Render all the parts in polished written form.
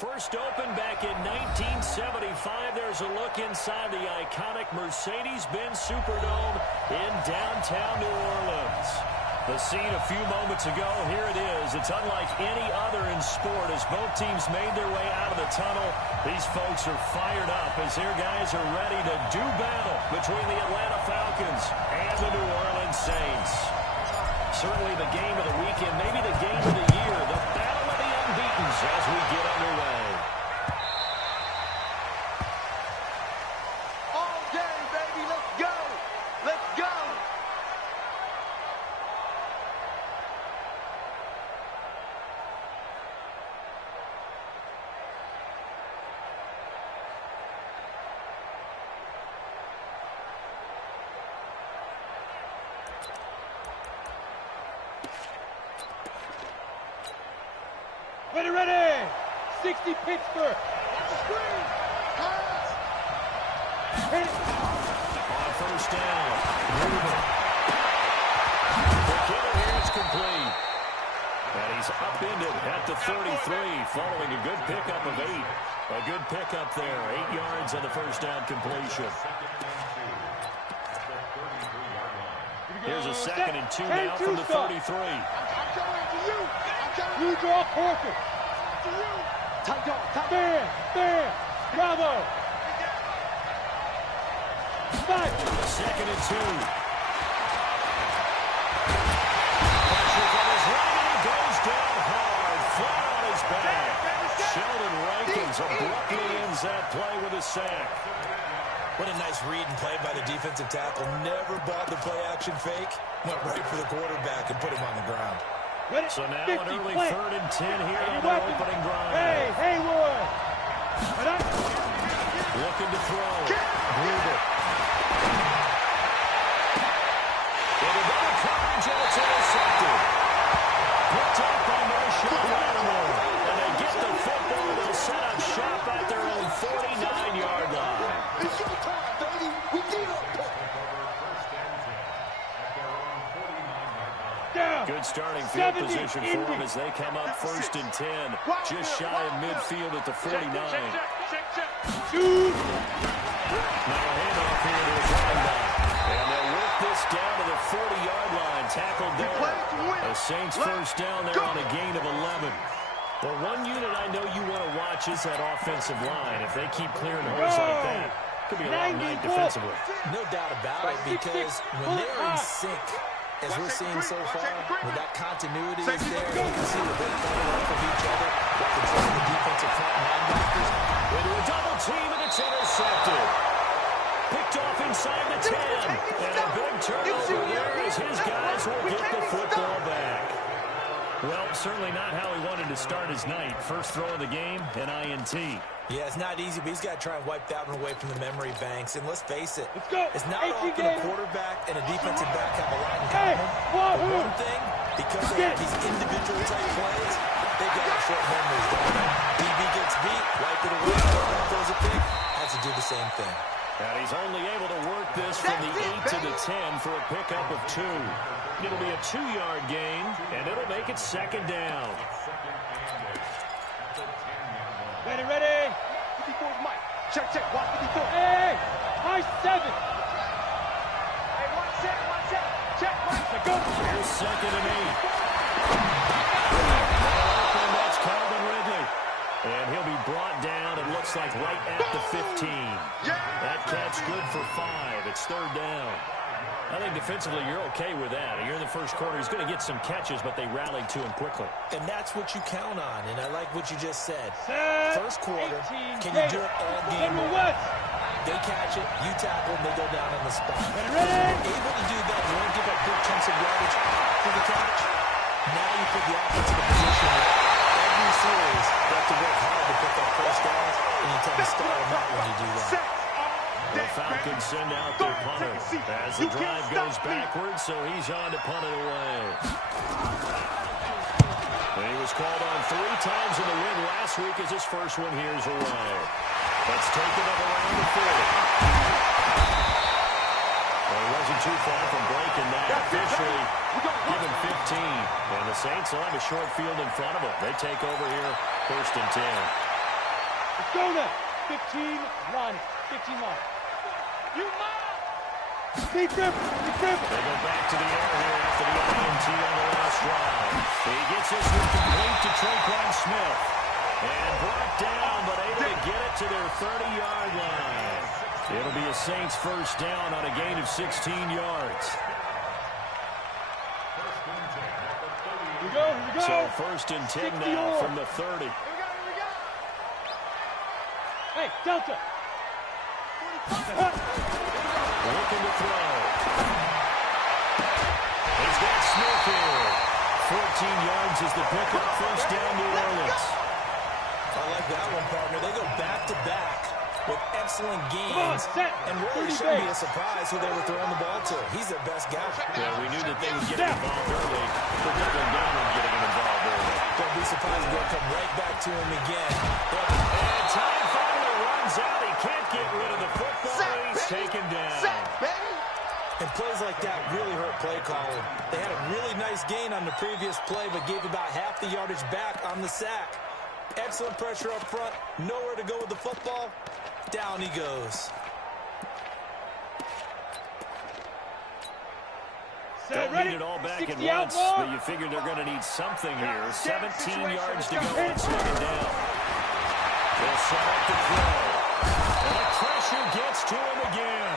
First opened back in 1975. There's a look inside the iconic Mercedes-Benz Superdome in downtown New Orleans. The scene a few moments ago, here it is. It's unlike any other in sport as both teams made their way out of the tunnel. These folks are fired up as their guys are ready to do battle between the Atlanta Falcons and the New Orleans Saints. Certainly the game of the weekend, maybe the game of the year, the battle of the unbeatens as we get underway. All day, baby, let's go! Let's go! Ready, ready! 60 Pittsburgh! Hit it! On first down, Ruben. The killer here is complete. And he's upended at the 33 following a good pickup of 8. A good pickup there, 8 yards on the first down completion. Here's a 2nd and 2 now from the 33. You draw Corker. Bam! Bravo! 5. 2nd and 2. Pressure from his right, and he goes down hard, flat on his back. Sheldon Rankins abruptly ends that play with a sack. What a nice read and play by the defensive tackle. Never bought the play-action fake. Went right for the quarterback and put him on the ground. So now an early 3rd and 10 here on their opening drive. Hey, Haywood! Looking to throw. Gruber. Into double coverage, and it's intercepted. Picked up by Marshawn Lattimore. And they get the football. They'll set up shop at their own 49-yard line. It's your time, baby. We did it. Good starting field position for them as they come up 1st and 10. Just shy of midfield at the 49. Now a handoff here to his running back. And they'll work this down to the 40-yard line. Tackled there. The Saints first down there on a gain of 11. Well, one unit I know you want to watch is that offensive line. If they keep clearing holes like that, could be a long night defensively. No doubt about it, because when they're in sync, as we're seeing so far, when that continuity is there, you can see that they're playing off of each other, controlling the defensive front linebackers. Into a double team, and it's intercepted. Picked off inside the 10. And a big turnover there as his guys will get the football back. Well, certainly not how he wanted to start his night. First throw of the game, an INT. Yeah, it's not easy, but he's got to try and wipe that one away from the memory banks. And let's face it, it's not often a quarterback and a defensive back have a line in common. But one thing, because they have these individual type plays, they've got short memories, don't they? DB gets beat, wipe it away, quarterback throws a pick, has to do the same thing. And he's only able to work this from the 8 to the 10 for a pickup of 2. It'll be a 2-yard gain, and it'll make it 2nd down. Ready, ready. 54's Mike. Check, watch 54. Hey, high 7. Hey, 1 set. Check, Mike. Go. Here's 2nd and 8. And that's Calvin Ridley. And he'll be brought down, it looks like, right at the 15. That catch good for 5. It's 3rd down. I think defensively you're okay with that. You're in the first quarter. He's going to get some catches, but they rallied to him quickly. And that's what you count on, and I like what you just said. First quarter, 18, can you do it all game long? They catch it, you tackle, and they go down on the spot. Ready? You're able to do that. You won't give up big chunks of yardage for the catch. Now you put the offense in a position where every series you have to work hard to pick up first downs, and you tend to stall them out when you do that. The Falcons send out their punter as the drive goes backwards, so he's on to punt it away. He was called on 3 times in the win last week as his first one here's away. Let's take it up around the 40. Well, he wasn't too far from breaking that. Officially given 15. And the Saints will have a short field in front of them. They take over here 1st and 10. Let's go now. 15 line. 15 line. You Big grip. Big grip. They go back to the air here after the INT on the last drive. He gets this one complete to Traquan Smith. And brought down, but able to get it to their 30-yard line. It'll be a Saints first down on a gain of 16 yards. Here we go. So first and 10 now from the 30. Hey, Delta. Looking to throw. He's got Smith here. 14 yards is the pickup. First down, New Orleans. I like that one, partner. They go back-to-back with excellent gains. And really shouldn't be a surprise who they were throwing the ball to. He's their best guy. Yeah, we knew that they would get involved early. They're doubling down on getting involved early. Don't be surprised if they'll come right back to him again. And time finally runs out. He can't get rid of the football. He's taken down. And plays like that really hurt play calling. They had a really nice gain on the previous play, but gave about half the yardage back on the sack. Excellent pressure up front. Nowhere to go with the football. Down he goes. Don't need it all back at once, but you figure they're going to need something here. 17 yards to go and second down. They'll set up the throw. And the pressure gets to him again.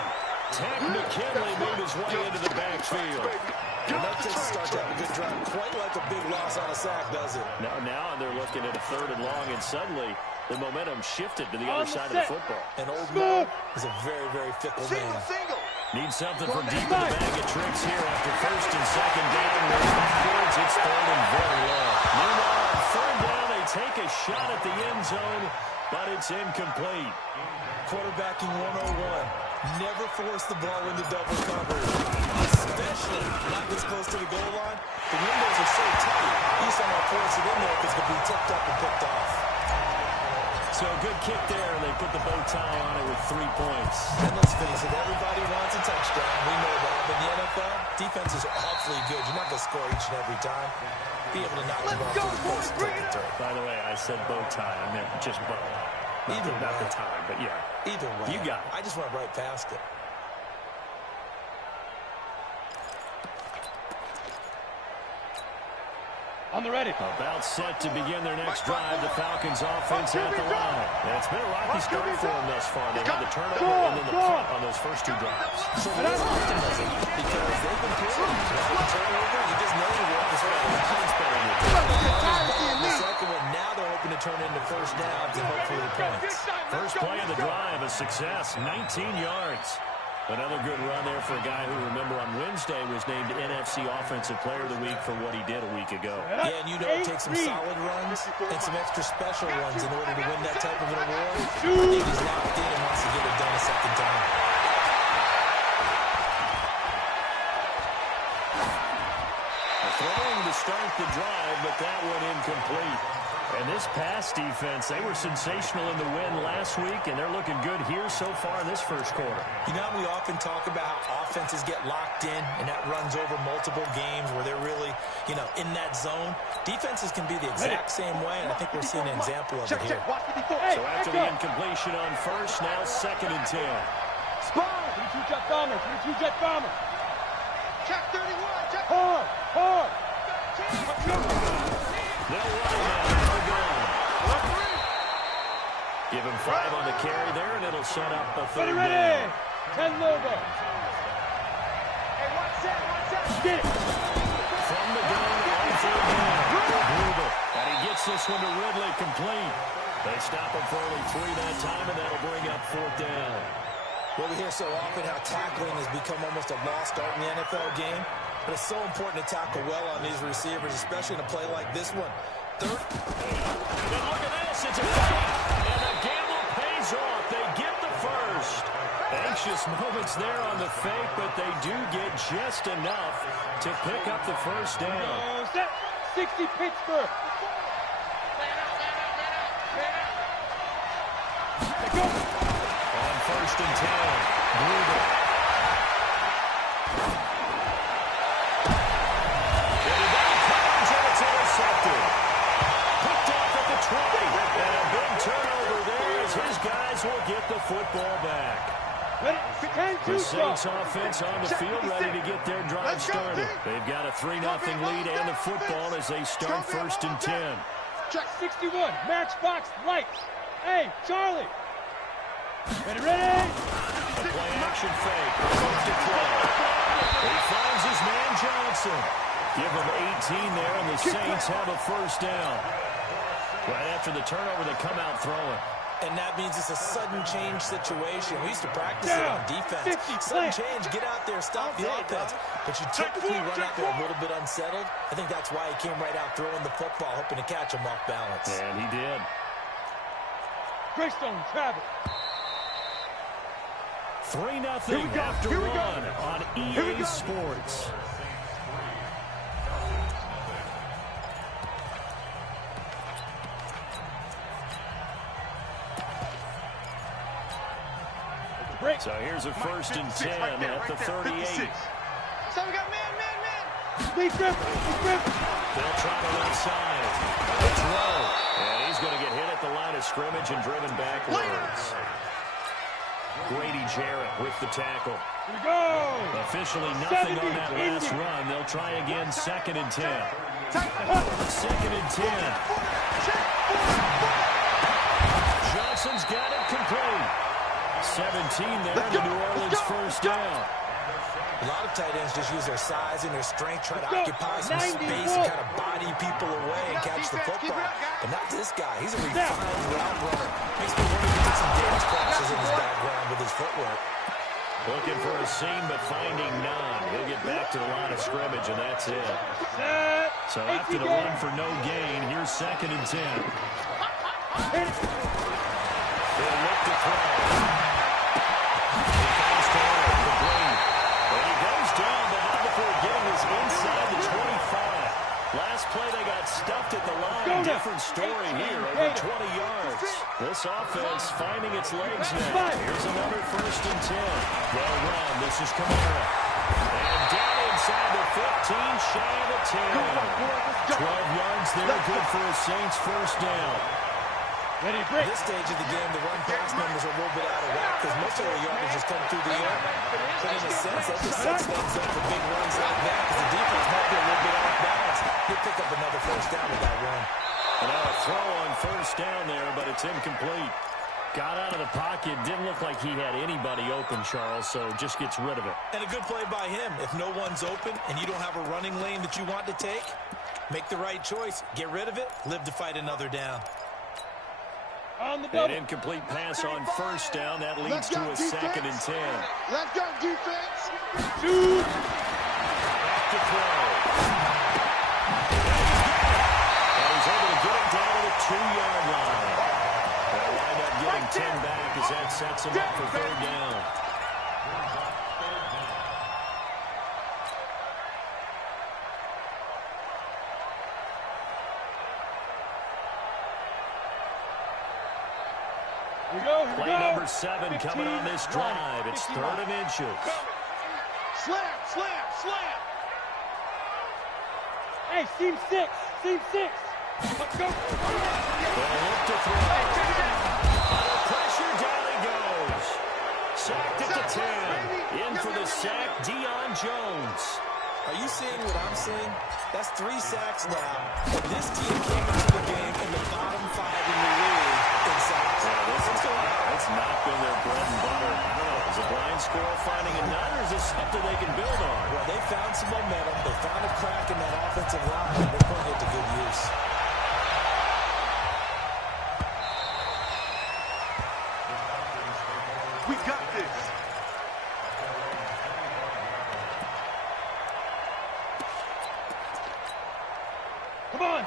Tech McKinley made his way into the backfield. And that takes a start to have a good drive. Quite like a big loss on a sack, does it? Now they're looking at a 3rd and long, and suddenly the momentum shifted to the other side of the football. And Old Mo is a very, very fickle man. Needs something from deep in the bag of tricks here after first and second down. Backwards, it's 3rd and very low. Meanwhile, on 3rd down, they take a shot at the end zone, but it's incomplete. Quarterbacking 101. Never force the ball into double coverage, especially not this close to the goal line. The windows are so tight, you just don't want to force it in there because it's going to be tipped up and picked off. So a good kick there, and they put the bow tie on it with 3 points. And let's face it, everybody wants a touchdown. We know that. But in the NFL, defense is awfully good. You're not going to score each and every time. Be able to knock the ball to the post and take it. By the way, I said bow tie. I meant just bow. Not the time, but yeah. Either way. You got it. I just went right past it. On the ready. About set to begin their next drive. The Falcons offense at the line. And it's been a rocky start for them thus far. They had the turnover and then the punt on those first 2 drives. So there's optimism because they've been playing. The turnover, you just know the work is better. The punt's better than the second one, now they're hoping to turn into first downs and hopefully points. First play of the drive, a success, 19 yards. Another good run there for a guy who, remember, on Wednesday was named NFC Offensive Player of the Week for what he did a week ago. Yeah, and you know it takes some solid runs and some extra special ones in order to win that type of an award. I think he's locked in and wants to get it done a second time. Throwing to start the drive, but that one incomplete. And this pass defense, they were sensational in the win last week, and they're looking good here so far in this first quarter. You know, we often talk about how offenses get locked in, and that runs over multiple games where they're really, in that zone. Defenses can be the exact same way, and I think we're seeing an example of it here. So after the incompletion on first, now 2nd and 10. Spawn! 3-2 jet bomber. 3-2 jet bomber. Check 31. Check. Hard. They'll run now. Give him 5 on the carry there, and it'll set up a 3rd down. 10 Lobo. Hey, watch that. Get it. From the gun on 3rd down. Gruber. And he gets this one to Ridley complete. They stop him for only 3 that time, and that'll bring up 4th down. Well, we hear so often how tackling has become almost a lost art in the NFL game. But it's so important to tackle well on these receivers, especially in a play like this one. 3rd. And look at this. It's a fake. And the gamble pays off. They get the first. Anxious moments there on the fake, but they do get just enough to pick up the first down. 60 Pittsburgh. On 1st and 10, Gruber. Intercepted. Picked off at the 20. And a big turnover there. football back. The Saints offense on the field, ready to get their drive started. They've got a 3-0 lead and the football as they start 1st and 10. Check 61, matchbox lights. Hey, Charlie. Ready? A play-action fake. To throw. He finds his man Johnson. Give him 18 there, and the Saints have a 1st down. Right after the turnover, they come out throwing. And that means it's a sudden change situation. We used to practice it on defense. Sudden change, get out there, stop the offense. But you typically run out there a little bit unsettled. I think that's why he came right out throwing the football, hoping to catch him off balance. And he did. Greystone travel. 3-0 after 1 on EA Sports. So here's a 1st and 10 at the 38. So we got man. Big grip. They'll try to left side. A throw. And he's going to get hit at the line of scrimmage and driven backwards. Grady Jarrett with the tackle. Here we go. Officially nothing on that last run. They'll try again 2nd and 10. 2nd and 10. Johnson's got it complete. 17 there, the New Orleans 1st down. A lot of tight ends just use their size and their strength, try to occupy some space and kind of body people away and catch the football. But not this guy. He's a refined route runner. Makes me wonder if he gets some dance classes in his background with his footwork. Looking for a seam, but finding none. He'll get back to the line of scrimmage, and that's it. So after the run for no gain, here's 2nd and 10. They'll look to throw. Inside the 25. Last play, they got stuffed at the line. Different story here, over 20 yards. This offense finding its legs now. Here's another 1st and 10. Well run. This is Kamara. And down inside the 15, shy of the 10. 12 yards there, good for a Saints 1st down. At this stage of the game, the run-pass numbers are a little bit out of whack because most of their yardage has come through the air. But in a sense, that just sets things up for big runs like that because the defense might be a little bit off balance. He'll pick up another 1st down with that run. And now a throw on 1st down there, but it's incomplete. Got out of the pocket. Didn't look like he had anybody open, Charles, so just gets rid of it. And a good play by him. If no one's open and you don't have a running lane that you want to take, make the right choice. Get rid of it. Live to fight another down. An incomplete pass on 1st down. That leads to a 2nd and 10. Let's go, defense. Shoot. Back to throw. And he's able to get it down to the 2-yard line. They'll wind up getting 10 back as that sets him up for 3rd down. Play number 7 coming on this drive. It's 3rd and inches. Slam. Hey, seam 6. Let's go. They'll look to throw. Under pressure, down he goes. Sacked at the 10. In for the sack, Deion Jones. Are you seeing what I'm seeing? That's 3 sacks now. And this team came into the game in the bottom 5 in the league in sacks. That's not been their bread and butter. I don't know. Is a blind squirrel finding a nut, or is this something they can build on? Well, they found some momentum. They found a crack in that offensive line, and they're putting it to good use. We got this.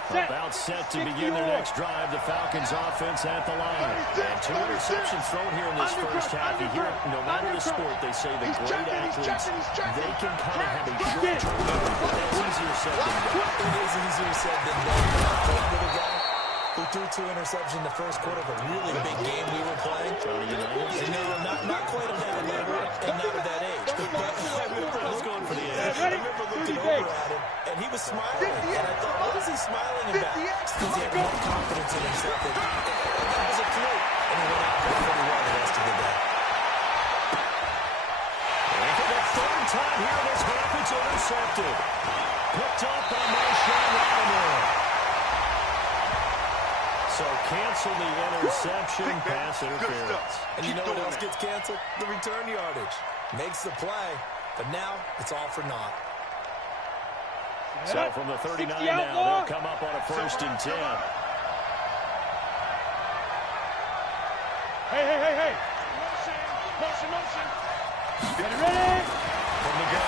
About set to begin their next drive. The Falcons offense at the line. And 2 interceptions thrown here in this 1st half. You hear it, no matter the sport, they say the great athletes, they can kind of have a short-term memory, but that's easier said than done. It is easier said than done. Little guy who threw 2 interceptions in the 1st quarter of a really big game we were playing. Not quite at that level and not at that age. But I was going for the edge. I remember looking over at him, and he was smiling. And I thought, what is he smiling about? Because he had more confidence in himself. That was a fluke. And he went out there pretty well the rest of the day. time here in this half. It's intercepted. Picked up by Marshawn Lattimore. So cancel the interception, pass interference. And you know what else gets canceled? The return yardage. Makes the play, but now it's all for naught. So from the 39 now, they'll come up on a 1st and 10. Hey. Motion. Ready. From the gun.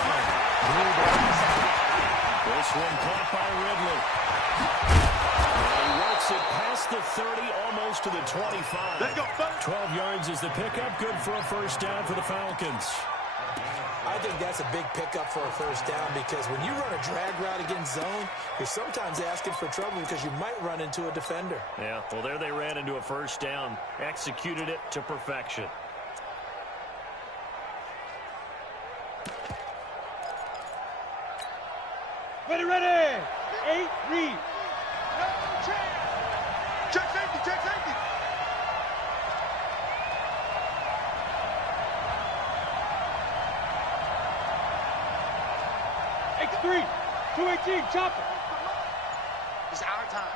This one caught by Ridley. He works it past the 30, almost to the 25. Let's go, 12 yards is the pickup. Good for a 1st down for the Falcons. I think that's a big pickup for a 1st down because when you run a drag route against zone, you're sometimes asking for trouble because you might run into a defender. Yeah, well, there they ran into a 1st down. Executed it to perfection. Ready. 8, read. No chance. Check safety. X3, 218, chopper. It's our time.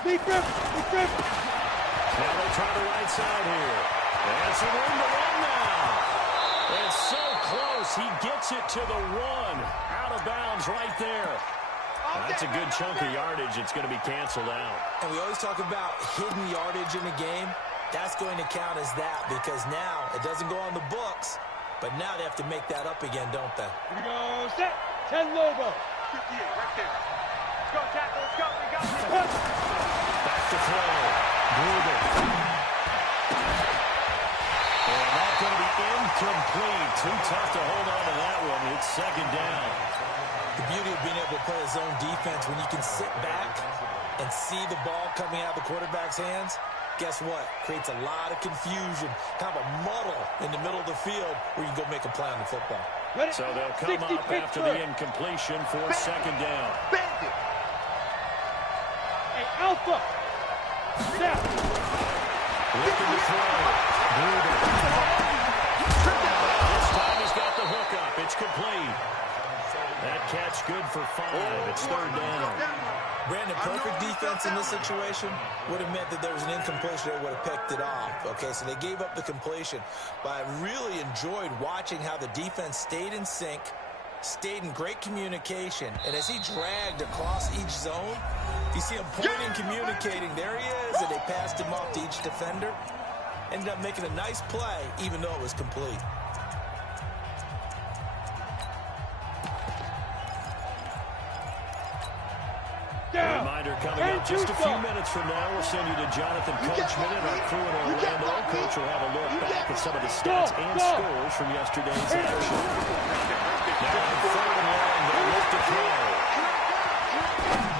Speed grip. Now they try the right side here. That's a room to run now. It's so close. He gets it to the 1. Out of bounds right there. That's a good chunk of yardage. It's going to be canceled out. And we always talk about hidden yardage in a game. That's going to count as that because now it doesn't go on the books, but now they have to make that up again, don't they? Here we go, set. 10 Lobo. 58, right there. Let's go, tackle. Let's go. We got this. Back to throw. Gruber. And that's going to be incomplete. Too tough to hold on to that one. It's 2nd down. The beauty of being able to play a zone defense when you can sit back and see the ball coming out of the quarterback's hands, guess what? Creates a lot of confusion, kind of a muddle in the middle of the field where you can go make a play on the football. So they'll come up after the incompletion for 2nd down. Bandit. Hey, Alpha. Snap. Looking to throw. Gruber. This time he's got the hook up. It's complete. That catch good for 5. It's 3rd down. Brandon, perfect defense in this situation would have meant that there was an incompletion that would have picked it off. Okay, so they gave up the completion. But I really enjoyed watching how the defense stayed in sync, stayed in great communication, and as he dragged across each zone, you see him pointing, communicating. There he is, and they passed him off to each defender. Ended up making a nice play, even though it was complete. Reminder coming up just a few minutes from now. We'll send you to Jonathan Coachman and our crew in Orlando. Coach will have a look back at some of the stats and scores from yesterday's action. Now on 3rd and long, they'll look to throw.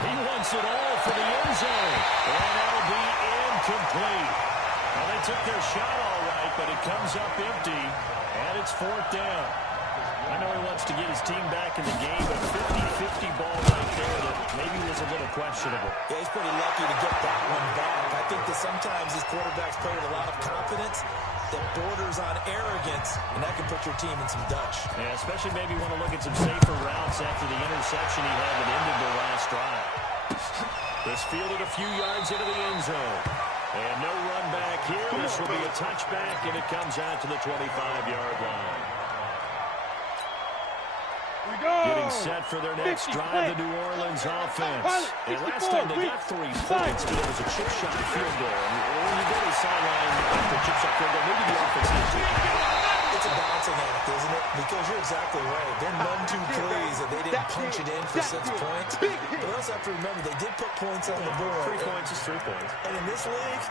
He wants it all for the end zone. And that'll be incomplete. Well, they took their shot all right, but it comes up empty. And it's 4th down. I know he wants to get his team back in the game, but 50-50 ball right there that maybe was a little questionable. Yeah, he's pretty lucky to get that one back. I think that sometimes these quarterbacks play with a lot of confidence that borders on arrogance, and that can put your team in some Dutch. Yeah, especially maybe want to look at some safer routes after the interception he had that ended the last drive. This fielded a few yards into the end zone. And no run back here. This will be a touchback, and it comes out to the 25-yard line. Getting set for their next drive, the New Orleans offense. And last time they got 3 points, but it was a chip shot field goal. And when you go to the sideline after a chip shot field goal, maybe the offense is It's a balancing act, isn't it? Because you're exactly right. They're none too pleased that they didn't punch it in for 6 points. But also have to remember, they did put points on the board. 3 points is 3 points. And in this league,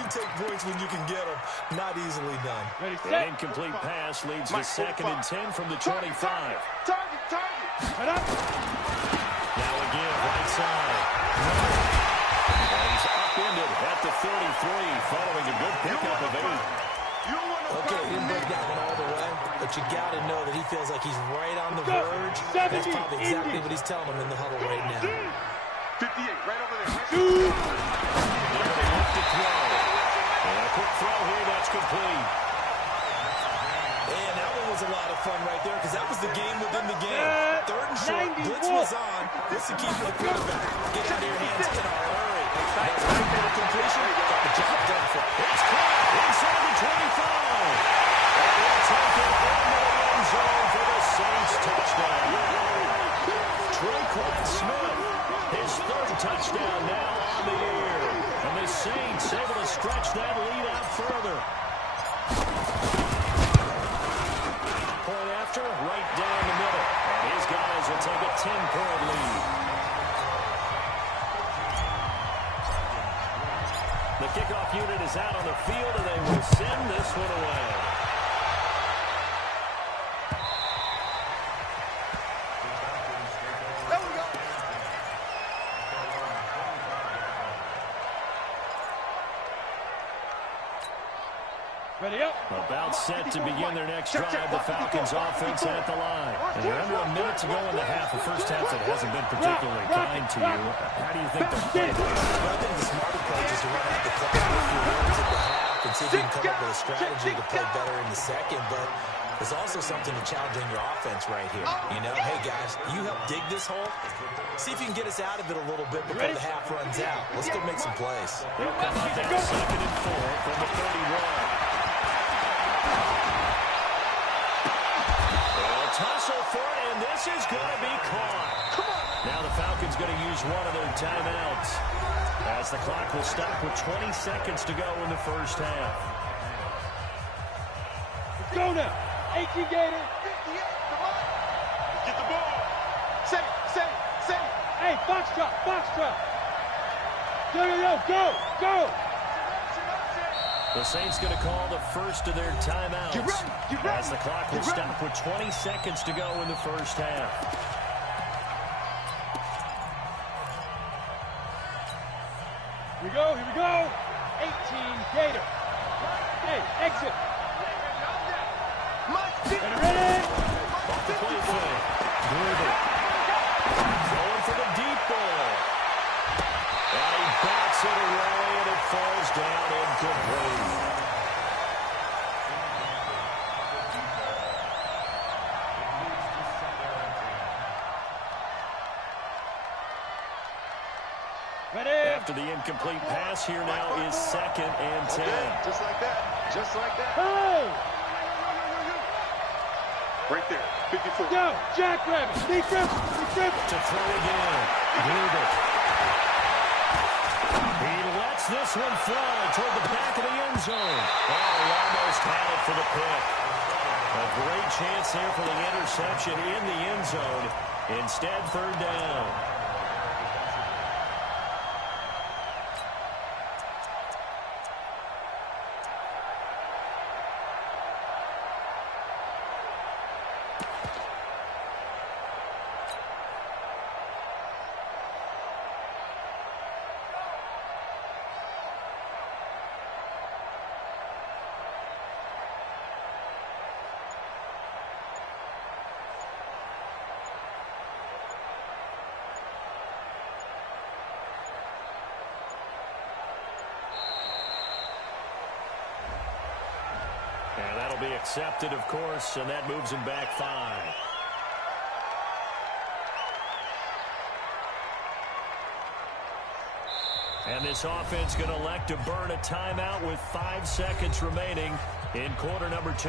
you take points when you can get them. Not easily done. An incomplete pass leads to 2nd and 10 from the 25. Target. Head up. Now again, right side. And he's upended at the 33 following a good pickup of 8. Okay, he didn't break that one all the way, but you got to know that he feels like he's right on the verge. That's probably exactly what he's telling him in the huddle right now. 58, right over there. Left to throw. And a quick throw here, that's complete. And that one was was a lot of fun right there because that was the game within the game. Third and short, blitz was on. What's the key for the quarterback? Get out of your hands in a hurry. That's a good completion. Got the job done for him. It's caught inside the 25. And we'll take it into the end zone for the Saints touchdown. Traquan Smith, his third touchdown now on the year. And the Saints able to stretch that lead out further. Point after, right down the middle. And his guys will take a 10-point lead. The kickoff unit is out on the field, and they will send this one away. Ready up. About set to begin their next drive. The Falcons offense at the line. And you're under a minute to go in the half. The first half that hasn't been particularly kind to you. How do you think they'll play this? Well, I think the smarter approach is to run out the clock with your runs at the half and see if you can come up with a strategy to play better in the second. But there's also something to challenging your offense right here. You know, hey, guys, you help dig this hole. See if you can get us out of it a little bit before the half runs out. Let's go make some plays. They'll come up there second and 4 from the 31. They'll tussle for it, and this is going to be caught. Now the Falcons going to use one of their timeouts as the clock will stop with 20 seconds to go in the first half. Let's go now. 18 Gator. Get the ball. Say. Hey, box drop. Go. The Saints going to call the first of their timeouts Get ready. as the clock will stop with 20 seconds to go in the first half. Here we go. 18 Gator. Hey, exit. Ready. Off the play fake. Gruber. Going for the deep ball. And he bats it away, and it falls down incomplete. Ready. After the incomplete pass, here now is 2nd and 10. Okay, just like that. Hey. Right there, 54. Go. Jackrabbit. Sneak grip. To throw again. Gruber. He lets this one fly toward the back of the end zone. Oh, he almost had it for the pick. A great chance there for the interception in the end zone. Instead, 3rd down. And that'll be accepted, of course, and that moves him back 5. And this offense going to elect to burn a timeout with 5 seconds remaining in quarter number 2.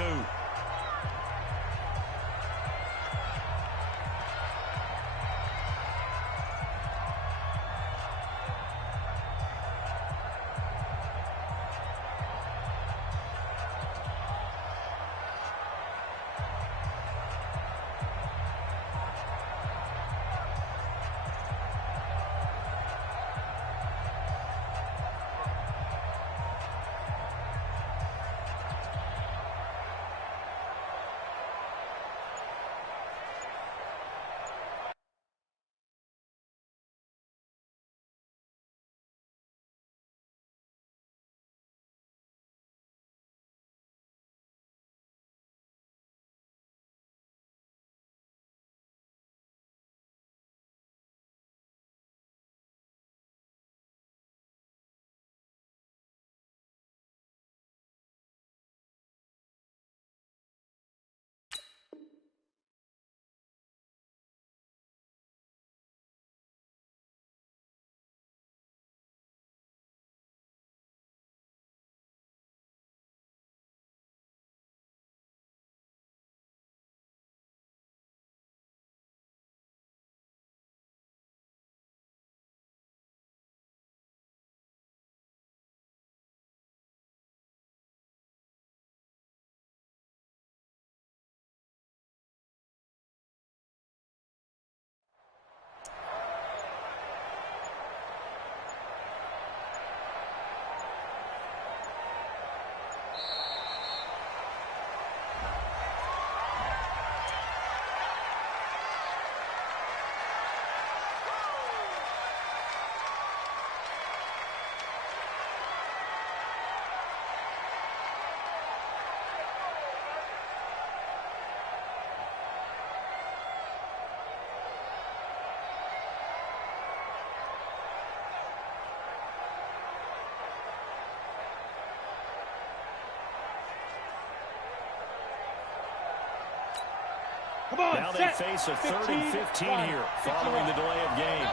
Come on, now they face a 3rd and 15 here following the delay of game.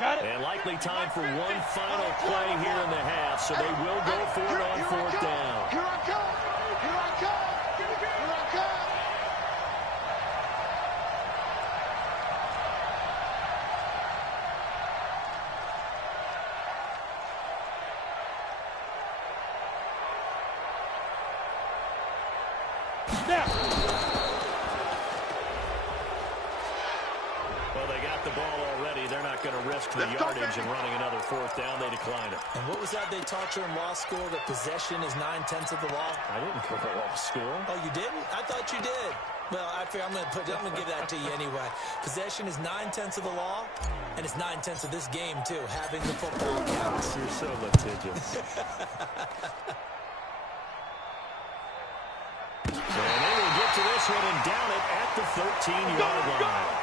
And likely time for one final play here in the half, so they will go for it on 4th down. Here I come! Here I come! Here I come! Well, they got the ball already. They're not going to risk the yardage and running another 4th down. They declined it. And what was that they taught you in law school, that possession is 9/10 of the law? I didn't go to law school. Oh, you didn't? I thought you did. Well, I figure I'm going to give that to you anyway. Possession is 9/10 of the law, and it's 9/10 of this game, too, having the football counts. You're so litigious. So they will get to this one and down it at the 13-yard line.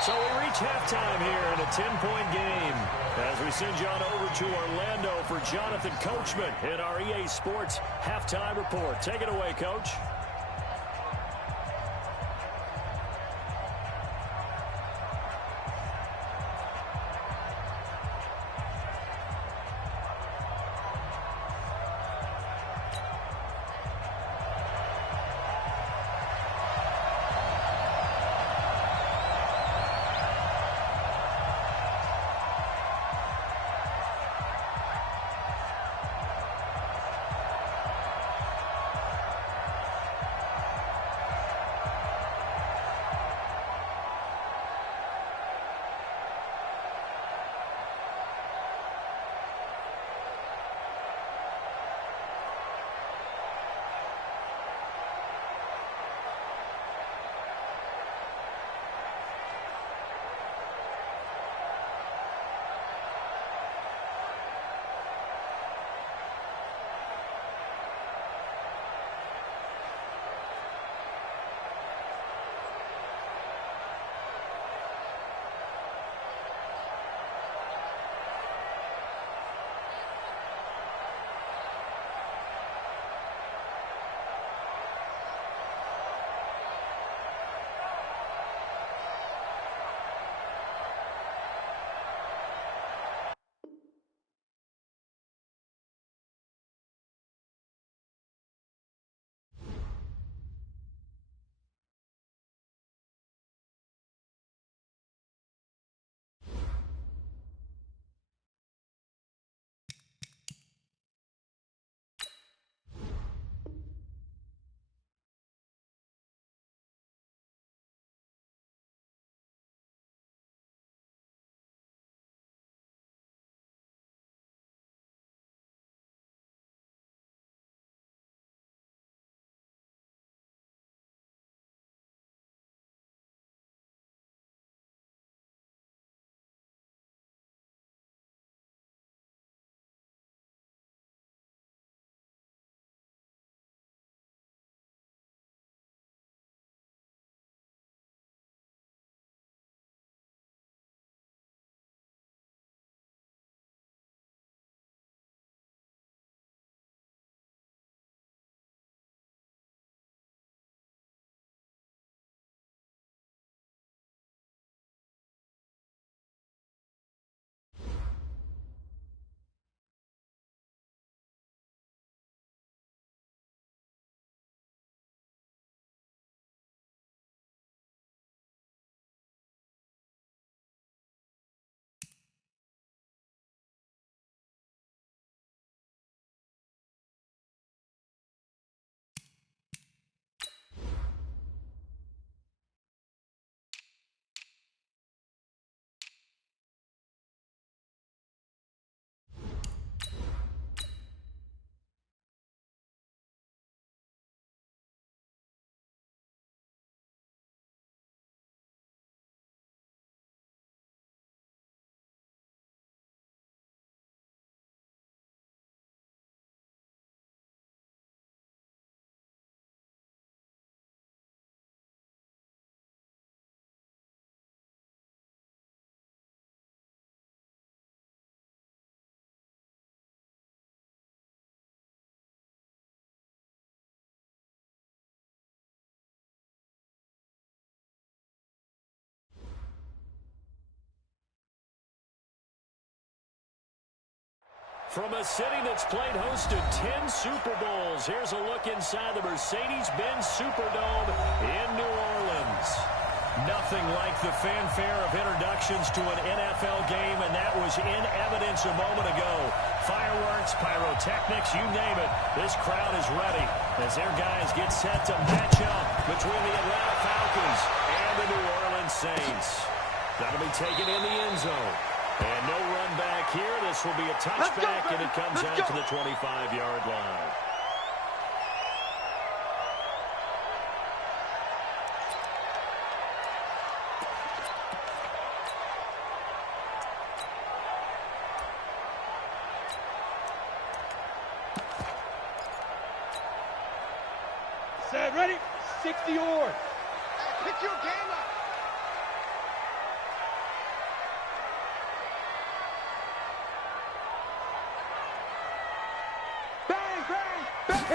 So we reach halftime here in a 10-point game as we send you on over to Orlando for Jonathan Coachman in our EA Sports Halftime Report. Take it away, Coach. From a city that's played host to 10 Super Bowls, here's a look inside the Mercedes-Benz Superdome in New Orleans. Nothing like the fanfare of introductions to an NFL game, and that was in evidence a moment ago. Fireworks, pyrotechnics, you name it. This crowd is ready as their guys get set to match up between the Atlanta Falcons and the New Orleans Saints. That'll be taken in the end zone. And no run back here. This will be a touchback, and it comes out to the 25-yard line. Set, ready, 60-yard. Pick your game up. On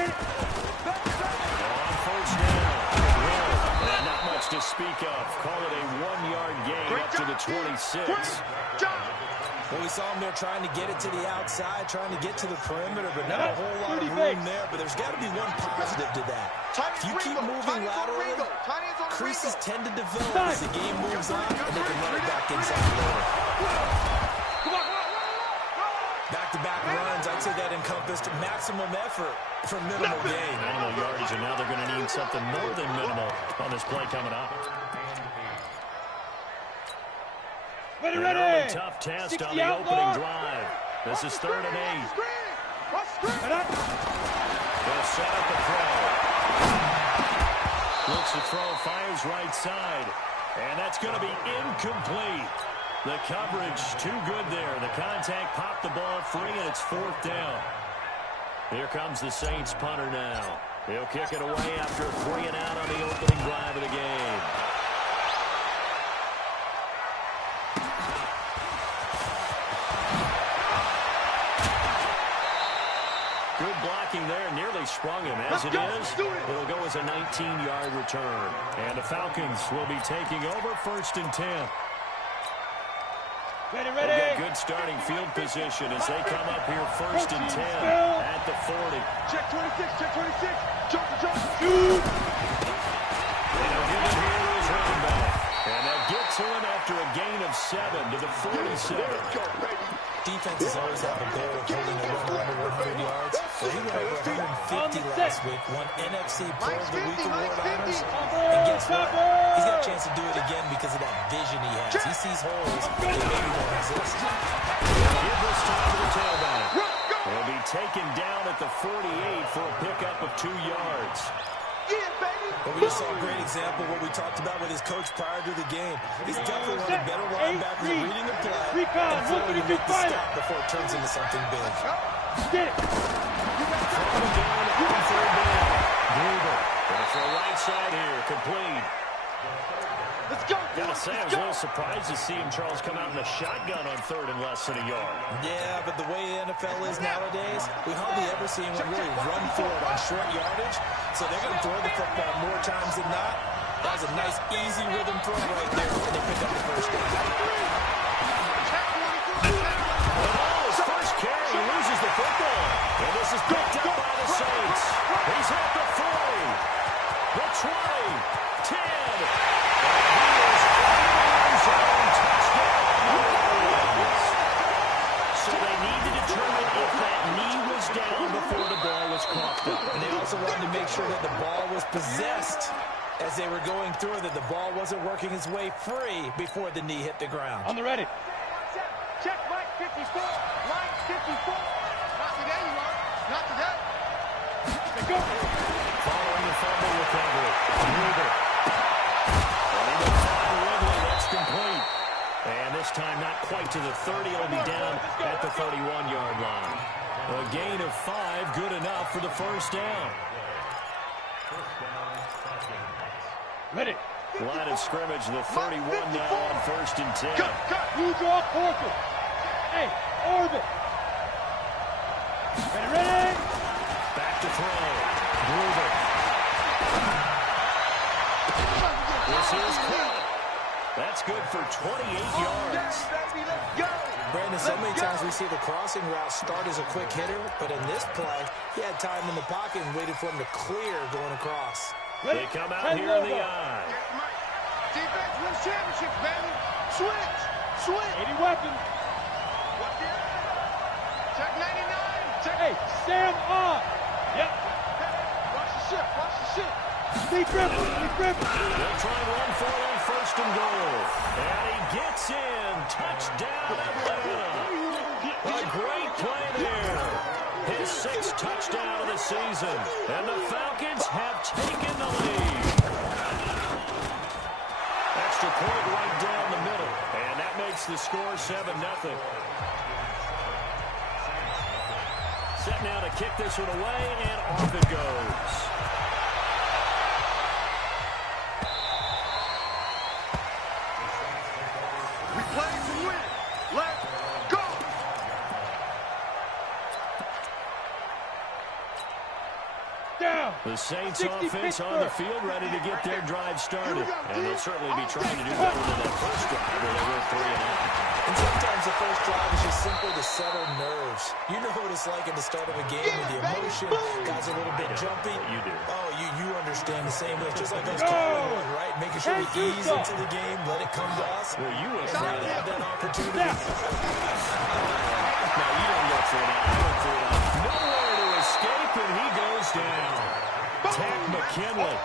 first down. Well, not much to speak of. Call it a 1-yard gain up to the 26. Well, we saw him there trying to get it to the outside, trying to get to the perimeter, but not a whole lot of room there. But there's got to be one positive to that. If you keep moving laterally, creases tend to develop as the game moves on, and they can run it back inside later. Back-to-back runs, I'd say that encompassed maximum effort for minimal gain. Minimal yardage, and now they're going to need something more than minimal on this play coming up. Ready, An ready. early tough test on the opening drive. This is 3rd and 8. They'll set up the throw. Looks to throw, fires right side. And that's going to be incomplete. The coverage too good there. The contact popped the ball free, and it's 4th down. Here comes the Saints punter now. He'll kick it away after 3 and out on the opening drive of the game. Good blocking there, nearly sprung him. As it is, it'll go as a 19-yard return. And the Falcons will be taking over 1st and 10. Ready, They've got good starting field position as they come up here 1st and 10 at the 40. Check 26, check 26. Jump, jump. Shoot. They'll give it here to his running back. And they'll get to him after a gain of 7 to the 47. Defenses always have a goal of holding a run under 100 yards. Well, he went over 150 last week, won NFC Player of the Week award honors. And guess what? He's got a chance to do it again because of that vision he has. He sees holes that maybe don't exist. Give this time to the tailback. He'll be taken down at the 48 for a pickup of 2 yards. But we just saw a great example of what we talked about with his coach prior to the game. He's definitely one of the better linebackers at reading the play and flowing to make the stop before it turns into something big. Get it. Throw down on 3rd down. Gruber. Going for a right side here. Complete. Let's go. Gotta say, I was a little surprised to see him, Charles, come out in a shotgun on 3rd and less than a yard. Yeah, but the way the NFL is nowadays, we hardly ever see anyone really run for it on short yardage. So they're going to throw the football more times than not. That was a nice, easy rhythm throw right there, and they pick up the first down. His first carry, he loses the football. And this is picked up by the Saints. He's at the 40, the 20, 10. So they need to determine if that knee was down before the ball was coughed up. And they also wanted to make sure that the ball was possessed as they were going through, that the ball wasn't working its way free before the knee hit the ground. On the ready. Check line 54. Line 54. Not today, you are. Not today. Let's go. Following the fumble recovery. Gruber. And he goes down Ridley. That's complete. And this time not quite to the 30. It'll be down at the 31-yard line. A gain of 5, good enough for the first down. Ready. Line of scrimmage, the 31 now on 1st and 10. You draw Porter. Hey, orbit. Ready. Back to throw. Gruber. This is caught. That's good for 28 yards. Baby, let's go. Brandon, so many times we see the crossing route start as a quick hitter, but in this play, he had time in the pocket and waited for him to clear going across. They come out here in the eye. Defense wins championships, baby. Switch. Switch. 80 weapons. Check 99. Check. Hey, stand up. Yep. Watch the ship. Watch the ship. Stay gripping. Stay gripping. They'll try and run for it on first and goal. And he gets in. Touchdown, Atlanta. A great play there. His 6th touchdown of the season. And the Falcons have taken the lead. Extra point right down the middle. And that makes the score 7-0. Set now to kick this one away, and off it goes. We play to win. Let's go. Down. The Saints 60 offense on the field ready to get their drive started. And they'll certainly be trying to do better than that first drive where they went 3-and-out. And sometimes the first drive is just simply to settle nerves. You know what it's like at the start of a game with the emotion. Guys are a little bit jumpy. You do. Oh, you understand the same way. It's just like us calling one, right? Making sure we ease into the game, let it come to us. Well, you would and have we have that opportunity. No, you don't go 3-and-out. I went 3-and-out. Nowhere to escape, and he goes down. Tack McKinley.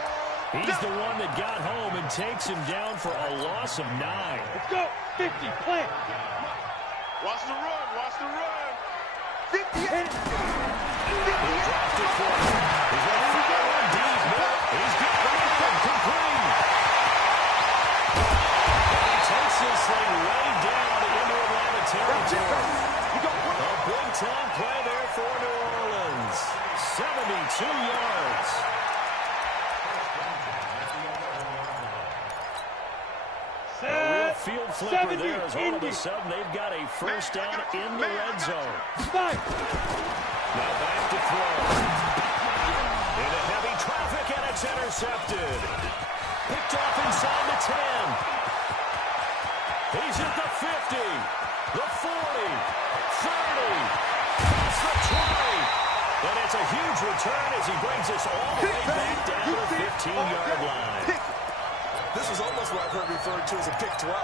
He's the one that got home and takes him down for a loss of 9. Let's go. 50. Plant. Watch the run. Watch the run. 50. He's drafted for it. He's ready to go on deep. He's got it complete. And he takes this thing way down into Atlanta territory. A big-time play there for New Orleans. 72 yards. A real field flipper there as all of a sudden they've got a first down in the red zone. Now back to throw. Into heavy traffic, and it's intercepted. Picked off inside the 10. He's at the 50, the 40, 30, past the 20. And it's a huge return as he brings us all the way back down to the 15-yard line. This is almost what I've heard referred to as a pick 12.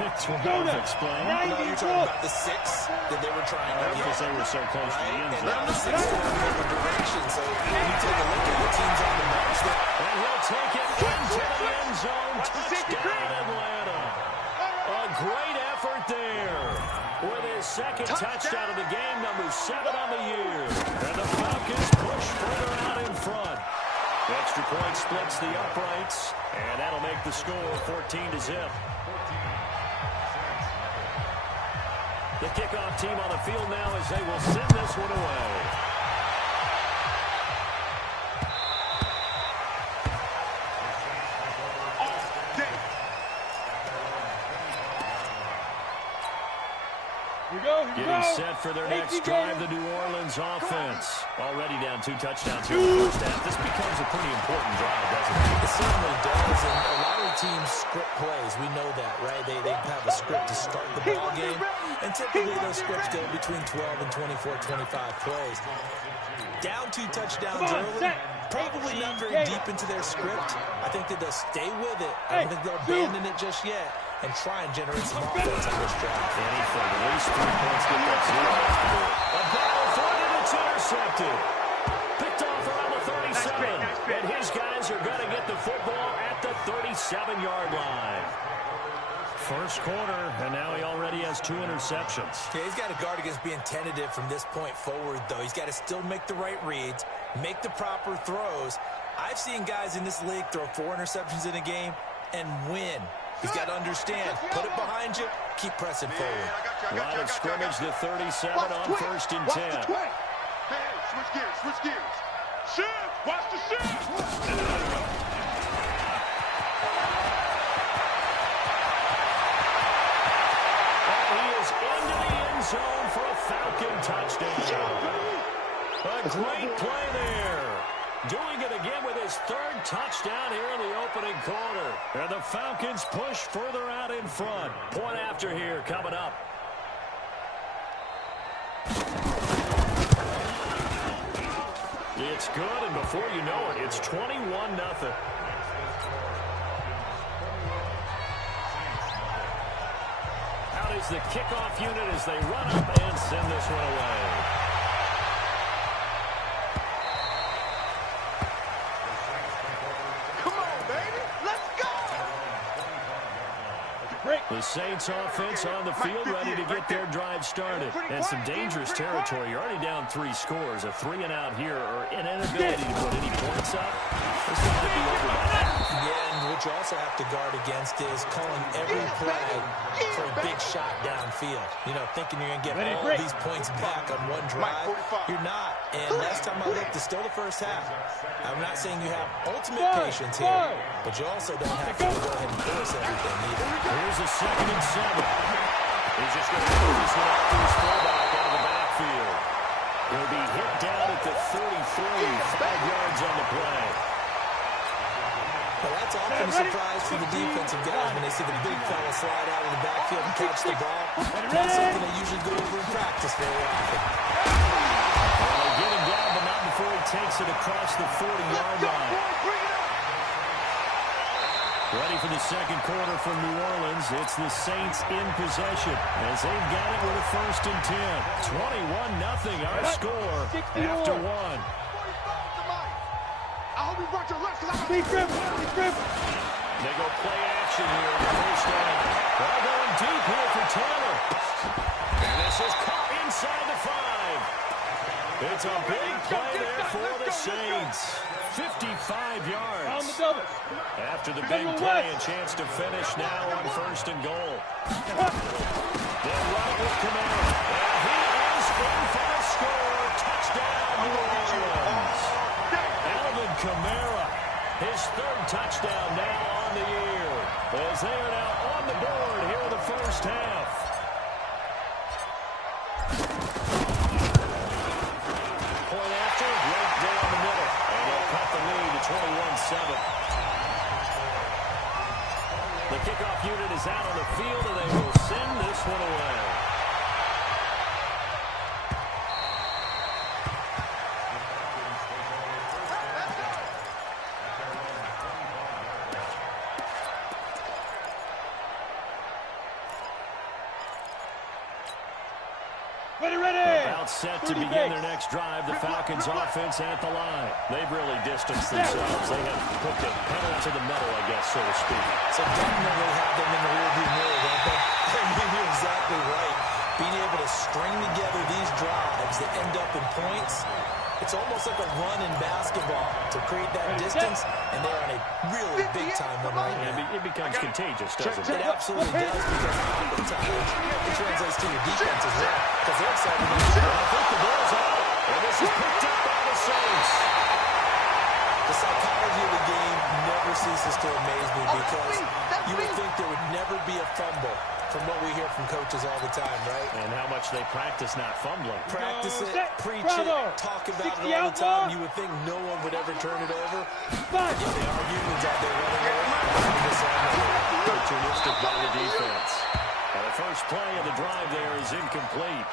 Pick 12, explain. No, you're talking about the 6 that they were trying to get. Because they were so close to the end And zone. now the 6 going the other direction. So when you take a look at the teams on the march, And he'll take it into the end zone. Touchdown, Atlanta. A great effort there. With his 2nd touchdown of the game, number 7 on the year. And the Falcons push further out in front. The extra point splits the uprights, and that'll make the score 14-0. The kickoff team on the field now as they will send this one away. Getting set for their next drive, the New Orleans offense. Already down 2 touchdowns here in the first half. This becomes a pretty important drive, doesn't it? it certainly does. And a lot of teams script plays. We know that, right? They have a script to start the ball game. And typically those scripts go between 12 and 24, 25 plays. Down 2 touchdowns early. Probably not very deep into their script. I think that they'll stay with it. I don't think they'll abandon it just yet and try and generate some offense on this drive. Anything, at least 3 points, get that 0 off the board. A battle for it, and it's intercepted. Picked off around the 37. And his guys are going to get the football at the 37-yard line. First quarter, and now he already has 2 interceptions. Yeah, he's got to guard against being tentative from this point forward, though. He's got to still make the right reads, make the proper throws. I've seen guys in this league throw 4 interceptions in a game and win. He's got to understand, put it behind you, keep pressing forward. Line of scrimmage, the 37 on 1st and 10. Hey, switch gears. Shift, watch the shift. Zone for a Falcon touchdown. A great play there. Doing it again with his 3rd touchdown here in the opening quarter. And the Falcons push further out in front. Point after here coming up. It's good, and before you know it, it's 21-0. Out is the kickoff unit as they run up and send this one away. The Saints offense on the field ready to get their drive started. And some dangerous territory. You're already down 3 scores. A 3-and-out here or an inability to put any points up. This one might be over. Yeah, and what you also have to guard against is calling every play for a big shot downfield. You know, thinking you're going to get all of these points back on one drive. You're not. And last time I looked, it's still the first half. I'm not saying you have ultimate patience here, but you also don't have to go ahead and force everything either. Here's a 2nd and 7. He's just going to throw this one out to his fullback out of the backfield. He'll be hit down at the 33, 5 yards on the play. Well, that's often a surprise for the defensive guys when they see the big fella slide out of the backfield and catch the ball. That's something they usually go over in practice very often. Well, they get him down, but not before he takes it across the 40-yard line. Ready for the second quarter from New Orleans. It's the Saints in possession as they've got it with a 1st and 10. 21-0 our score after 1. Big grip. They go play action here in the first down. Ball going deep here for Taylor. And this is caught inside the 5. It's a big play there for the Saints. 55 yards. After the big play, a chance to finish now on 1st and goal. They'll run it with Camara. And he is in for the score. Touchdown, New Orleans. Alvin Kamara, his 3rd touchdown now on the year. As they are now on the board here in the first half. Point after, right down the middle. And they'll cut the lead to 21-7. The kickoff unit is out on the field, and they will send this one away. About set to begin their next drive. The Falcons offense at the line. They've really distanced themselves. They have put the pedal to the metal, I guess, so to speak. So definitely have them in the rearview mirror, don't they? I mean, you're exactly right. Being able to string together these drives that end up in points, it's almost like a run in basketball to create that distance, and they're on a really big-time one right now. It becomes contagious, doesn't it? It absolutely does, because oftentimes it translates to your defense as well, because they're excited to get I think the ball's out, and this is picked up by the Saints. The psychology of the game never ceases to amaze me, because you would think there would never be a fumble from what we hear from coaches all the time, right? And how much they practice not fumbling. Practice it, preach it, talk about it all the time. You would think no one would ever turn it over. Yeah, there are humans out there running around. Opportunistic by the defense. And the first play of the drive there is incomplete.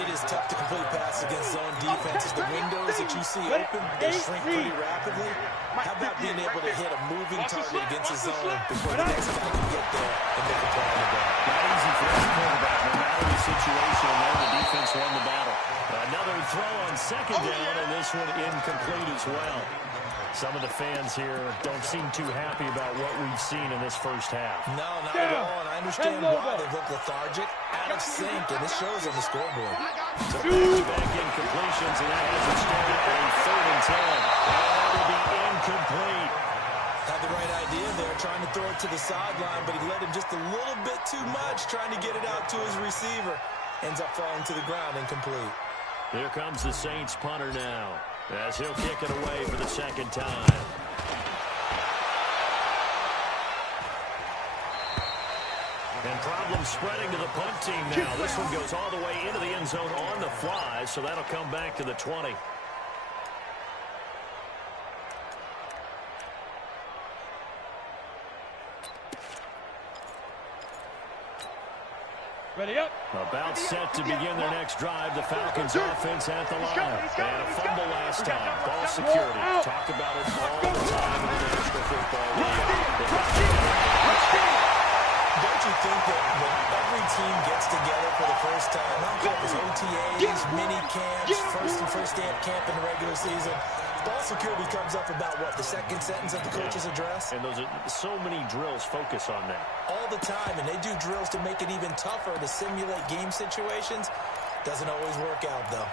It is tough to complete passes against zone defenses. The windows that you see open, they shrink pretty rapidly. How about being able to hit a moving target against the zone before the next guy can get there and make a play on the ball? Not easy for any quarterback, no matter the situation, and then the defense won the battle. Another throw on 2nd down, and this one incomplete as well. Some of the fans here don't seem too happy about what we've seen in this first half. No, not at all, and I understand why. They look lethargic, out of sync, and this shows on the scoreboard. So back incompletions, and that has it started on 3rd and 10. And that will be incomplete. Had the right idea there, trying to throw it to the sideline, but he let him just a little bit too much, trying to get it out to his receiver. Ends up falling to the ground, incomplete. Here comes the Saints punter now, as he'll kick it away for the 2nd time. And problems spreading to the punt team now. This one goes all the way into the end zone on the fly, so that'll come back to the 20. Ready up. About set to begin their next drive. The Falcons offense at the line. They had a fumble last time. Ball security. Talk about it all the time in the National Football League. Don't you think that when every team gets together for the first time, not just OTAs, mini camps, first day of camp in the regular season, ball security comes up about, what, the second sentence of the coach's address? And those are so many drills focus on that. All the time, and they do drills to make it even tougher to simulate game situations. Doesn't always work out, though.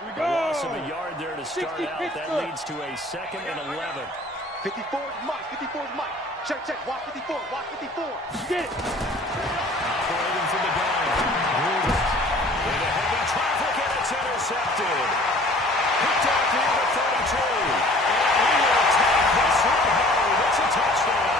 Here we A go. loss of a yard there to start 60 out. That Pittsburgh. leads to a 2nd and 11. 54 is Mike. 54 is Mike. Check. Watch 54. Watch 54. Get it. Operating from the gun. Ruger. Into heavy traffic, and it's intercepted. Picked off near the 32. And he will take this one home. It's a touchdown.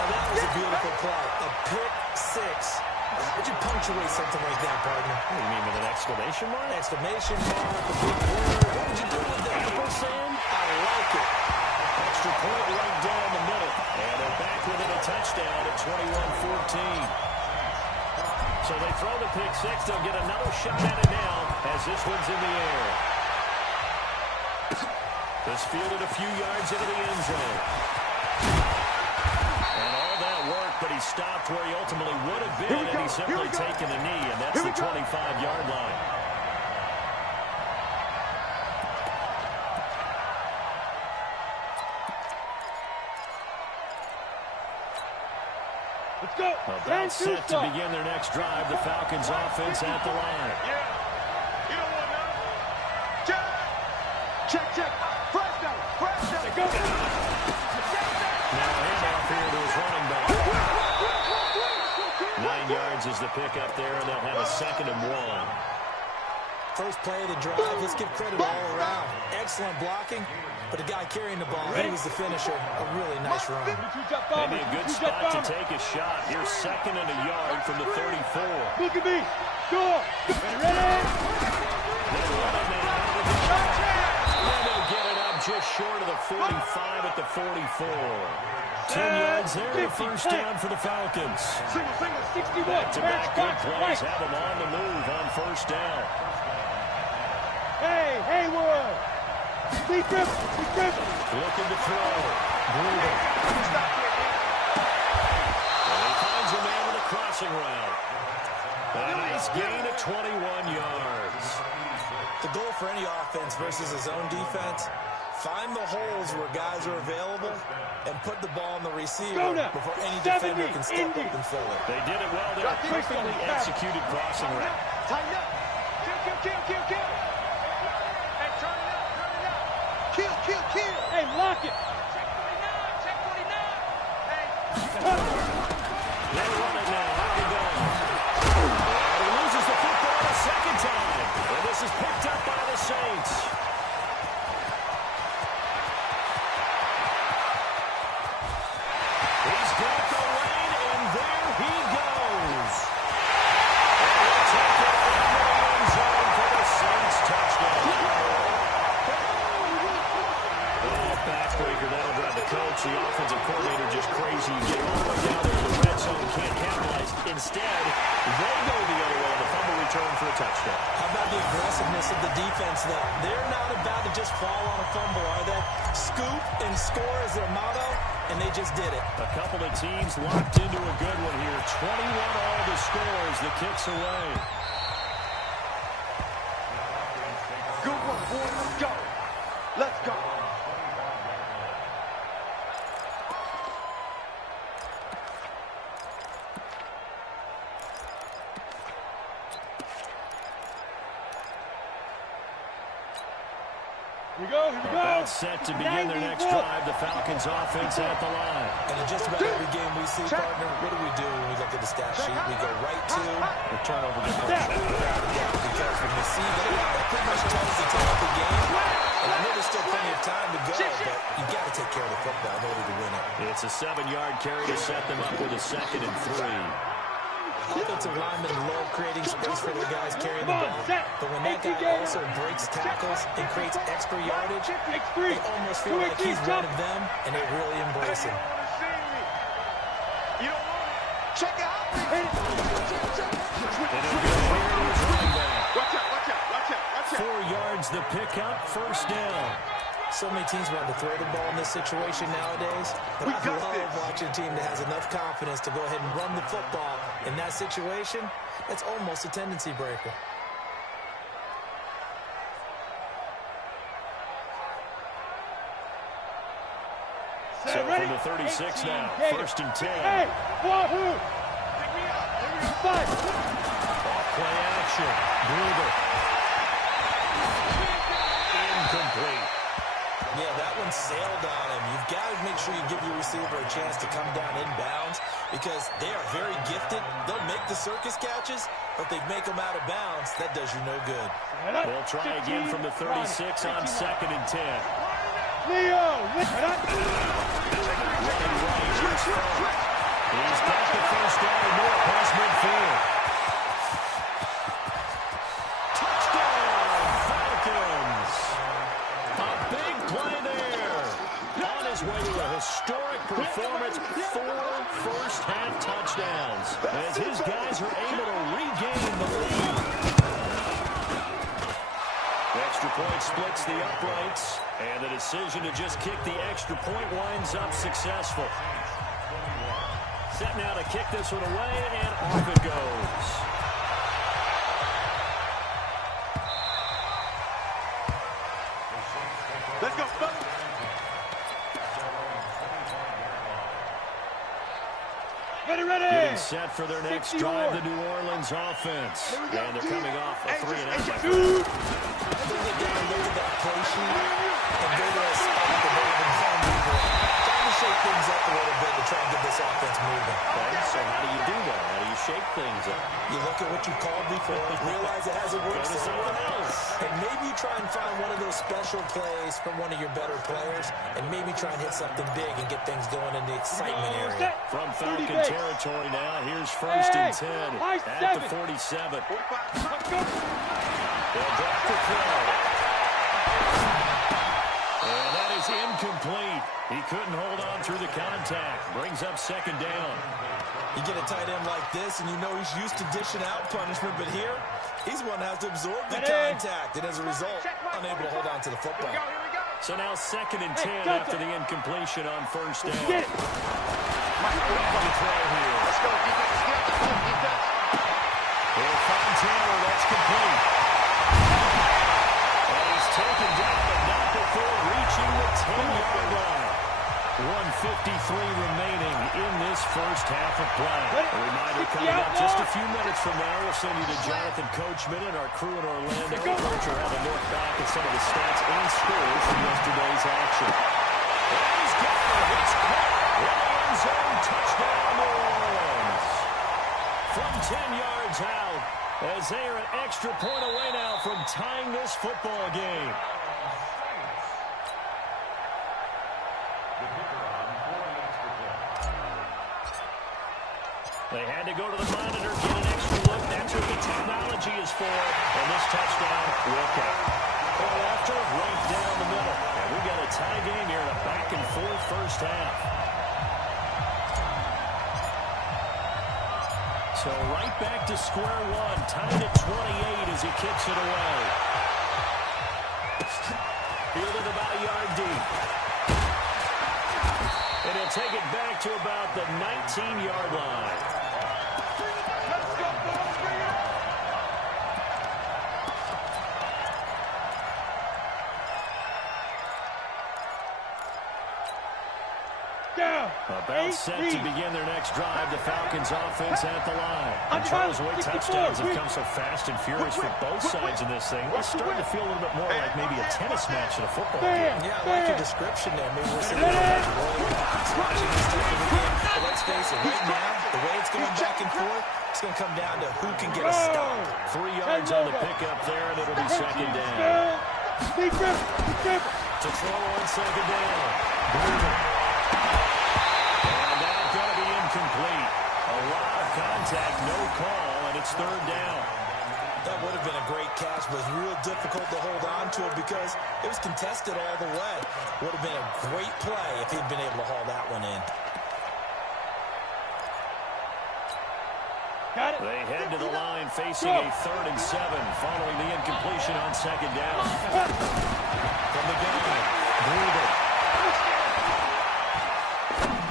Now, that was a beautiful play. A pick six. How would you punctuate something like that, partner? What do you mean, with an exclamation mark? Exclamation mark, a big word. What would you do with that? Ampersand? I like it. Extra point right down the middle. And they're back within a touchdown at 21-14. So they throw the pick six. They'll get another shot at it now as this one's in the air. This fielded a few yards into the end zone. And all that work, but he stopped where he ultimately would have been, and he's simply taken a knee, and that's the 25-yard line. Let's go. About set to begin their next drive. The Falcons offense at the line. You don't want none. Check. Fresh down. Go. Now handoff here to his running back. 9 yards is the pickup there, and they'll have a 2nd and 1. First play of the drive. Let's give credit all around. Excellent blocking, but the guy carrying the ball, he was the finisher. A really nice run. Maybe a good spot to take a shot. Here's 2nd and a yard from the 34. Look at me. Go. Ready. They'll run it now. And they'll get it up just short of the 45 at the 44. 10 yards there, a first down for the Falcons. Single. 61. Back-to-back good plays. Have them on the move on first down. Hey, Hayward. Deep grip. Looking to throw. Brutal. And he finds a man with a crossing route. A nice gain of 21 yards. The goal for any offense versus his own defense, find the holes where guys are available and put the ball on the receiver before any defender can step up and fill it. They did it well there. Perfectly executed crossing route. Tighten up. Kill. Hey, turn it up. Kill. Hey, lock it. Check 49. Hey. They run it now. How we go? He loses the football a 2nd time. And this is picked up by the Saints. He's got the lane, and there he goes. And he'll take it into the end zone for the Saints touchdown. Backbreaker, that'll drive the coach, the offensive coordinator, just crazy. You get all the way down there in the red zone, can't capitalize. Instead, they go the other way on the fumble return for a touchdown. How about the aggressiveness of the defense, though? They're not about to just fall on a fumble, are they? Scoop and score is their motto, and they just did it. A couple of teams locked into a good one here. 21 all the scores, the kicks away. Good one, boy. Let's go. Here we go. About set to begin their next drive. The Falcons offense at the line. And in just about every game we see, partner, what do we do when we look at the stat sheet? We go right to The turnover differential. because when you see that pretty much tells the tale of the game. And I know there's still plenty of time to go, but you got to take care of the football in order to win it. It's a 7-yard carry to set them up with a 2nd and 3. Offensive linemen love creating space for their guys carrying the ball. But when that guy also breaks tackles and creates extra yardage, they almost feel like he's one of them, and they really embrace him. Check out. Watch out, watch out, watch out, watch out. 4 yards the pickup, first down. So many teams want to throw the ball in this situation nowadays, but I love watching a team that has enough confidence to go ahead and run the football. In that situation, that's almost a tendency breaker. So from the 36 now, first and 10. Hey, Wahoo! Five. Play action. Gruber. Incomplete. Yeah, that one sailed on him. You've got to make sure you give your receiver a chance to come down inbounds because they are very gifted. They'll make the circus catches, but if they make them out of bounds, that does you no good. They'll try again from the 36 on second and 10. Leo, He's got the first down and more across midfield. Touchdown, Falcons. A big play there. On his way to a historic performance, 4 first-half touchdowns as his guys are able to regain the lead. The extra point splits the uprights, and the decision to just kick the extra point winds up successful. Set now to kick this one away, and off it goes. Let's go, folks. ready. Getting set for their next drive, the New Orleans offense. And they're coming off a 3-and-out. Look at that play sheet and go to a spot that they've been trying to shake things up a little bit to try and get this offense moving. Okay, so how do you do that? How do you shake things up? You look at what you called before, realize it hasn't worked Go to someone else. and maybe you try and find one of those special plays from one of your better players, and maybe try and hit something big and get things going in the excitement area. From Falcon territory now, here's first and 10 at the 47. Let's go. They'll drop the throw. And that is incomplete. He couldn't hold on through the contact. Brings up second down. You get a tight end like this, and you know he's used to dishing out punishment, but here, he's one that has to absorb the contact, and as a result, unable to hold on to the football. So now second and 10 after the incompletion on first down. Get it. The throw here. Let's go, defense. Defense. Well, Fontana, that's complete. And he's taken down, but not before reaching the 10-yard line. 1:53 remaining in this first half of play. A reminder coming up just a few minutes from now. We'll send you to Jonathan Coachman and our crew in Orlando. Coach will have a look back at some of the stats and scores from yesterday's action. And he's got it. It's caught. End zone touchdown, New Orleans. From 10 yards out, as they are an extra point away now from tying this football game. They had to go to the monitor, get an extra look. That's what the technology is for. And this touchdown will count. Well, after, right down the middle. And we got a tie game here in a back-and-forth first half. So right back to square one. Tied at 28 as he kicks it away. Fielded about a yard deep. And he'll take it back to about the 19-yard line. About set to begin their next drive. The Falcons offense at the line. And Charles Wood touchdowns have come so fast and furious for both sides in this thing. It's starting to feel a little bit more like maybe a tennis match in a football game. Yeah, I like your description there. Maybe we're sitting there watching this type of a game. But let's face it, right now, the way it's going back and forth, it's going to come down to who can get a stop. 3 yards on the pickup there, and it'll be second down. To throw on second down. Gruber. Complete. A lot of contact, no call, and it's third down. That would have been a great catch, but it's real difficult to hold on to it because it was contested all the way. Would have been a great play if he'd been able to haul that one in. They head to the line facing a 3rd and 7 following the incompletion on 2nd down. From the gun, Gruber.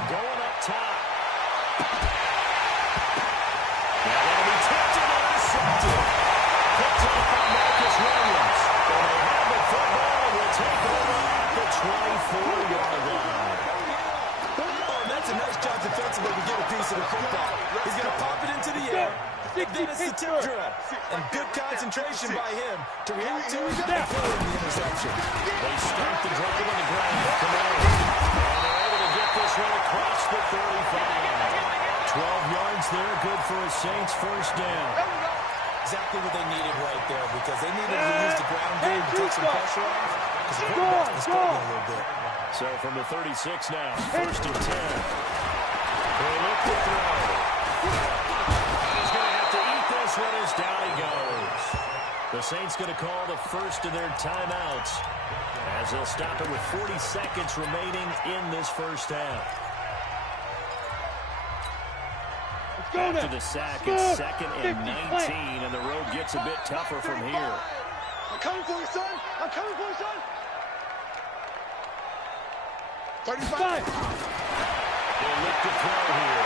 Going up top. Now that'll be tipped and intercepted. Picked up by Marcus Williams. And they have the football and will take over at the 24-yard line. Oh, that's a nice job defensively to get a piece of the football. He's going to pop it into the air. And then it's the tip drill. And good concentration by him to react to it and throw in the interception. They start the drive on the ground. And they're able to get this one across the 35. 12 yards there, good for a Saints first down. Exactly what they needed right there because they needed to use the ground game to take some pressure off because the quarterback was struggling a little bit. So from the 36 now, 1st and 10. They look to throw. He's going to have to eat this one as down he goes. The Saints going to call the first of their timeouts as they'll stop it with 40 seconds remaining in this first half. After the sack, it's 2nd and 19, and the road gets a bit tougher from here. I'm coming for you, son. I'm coming for you, son. 35. They'll look to throw here.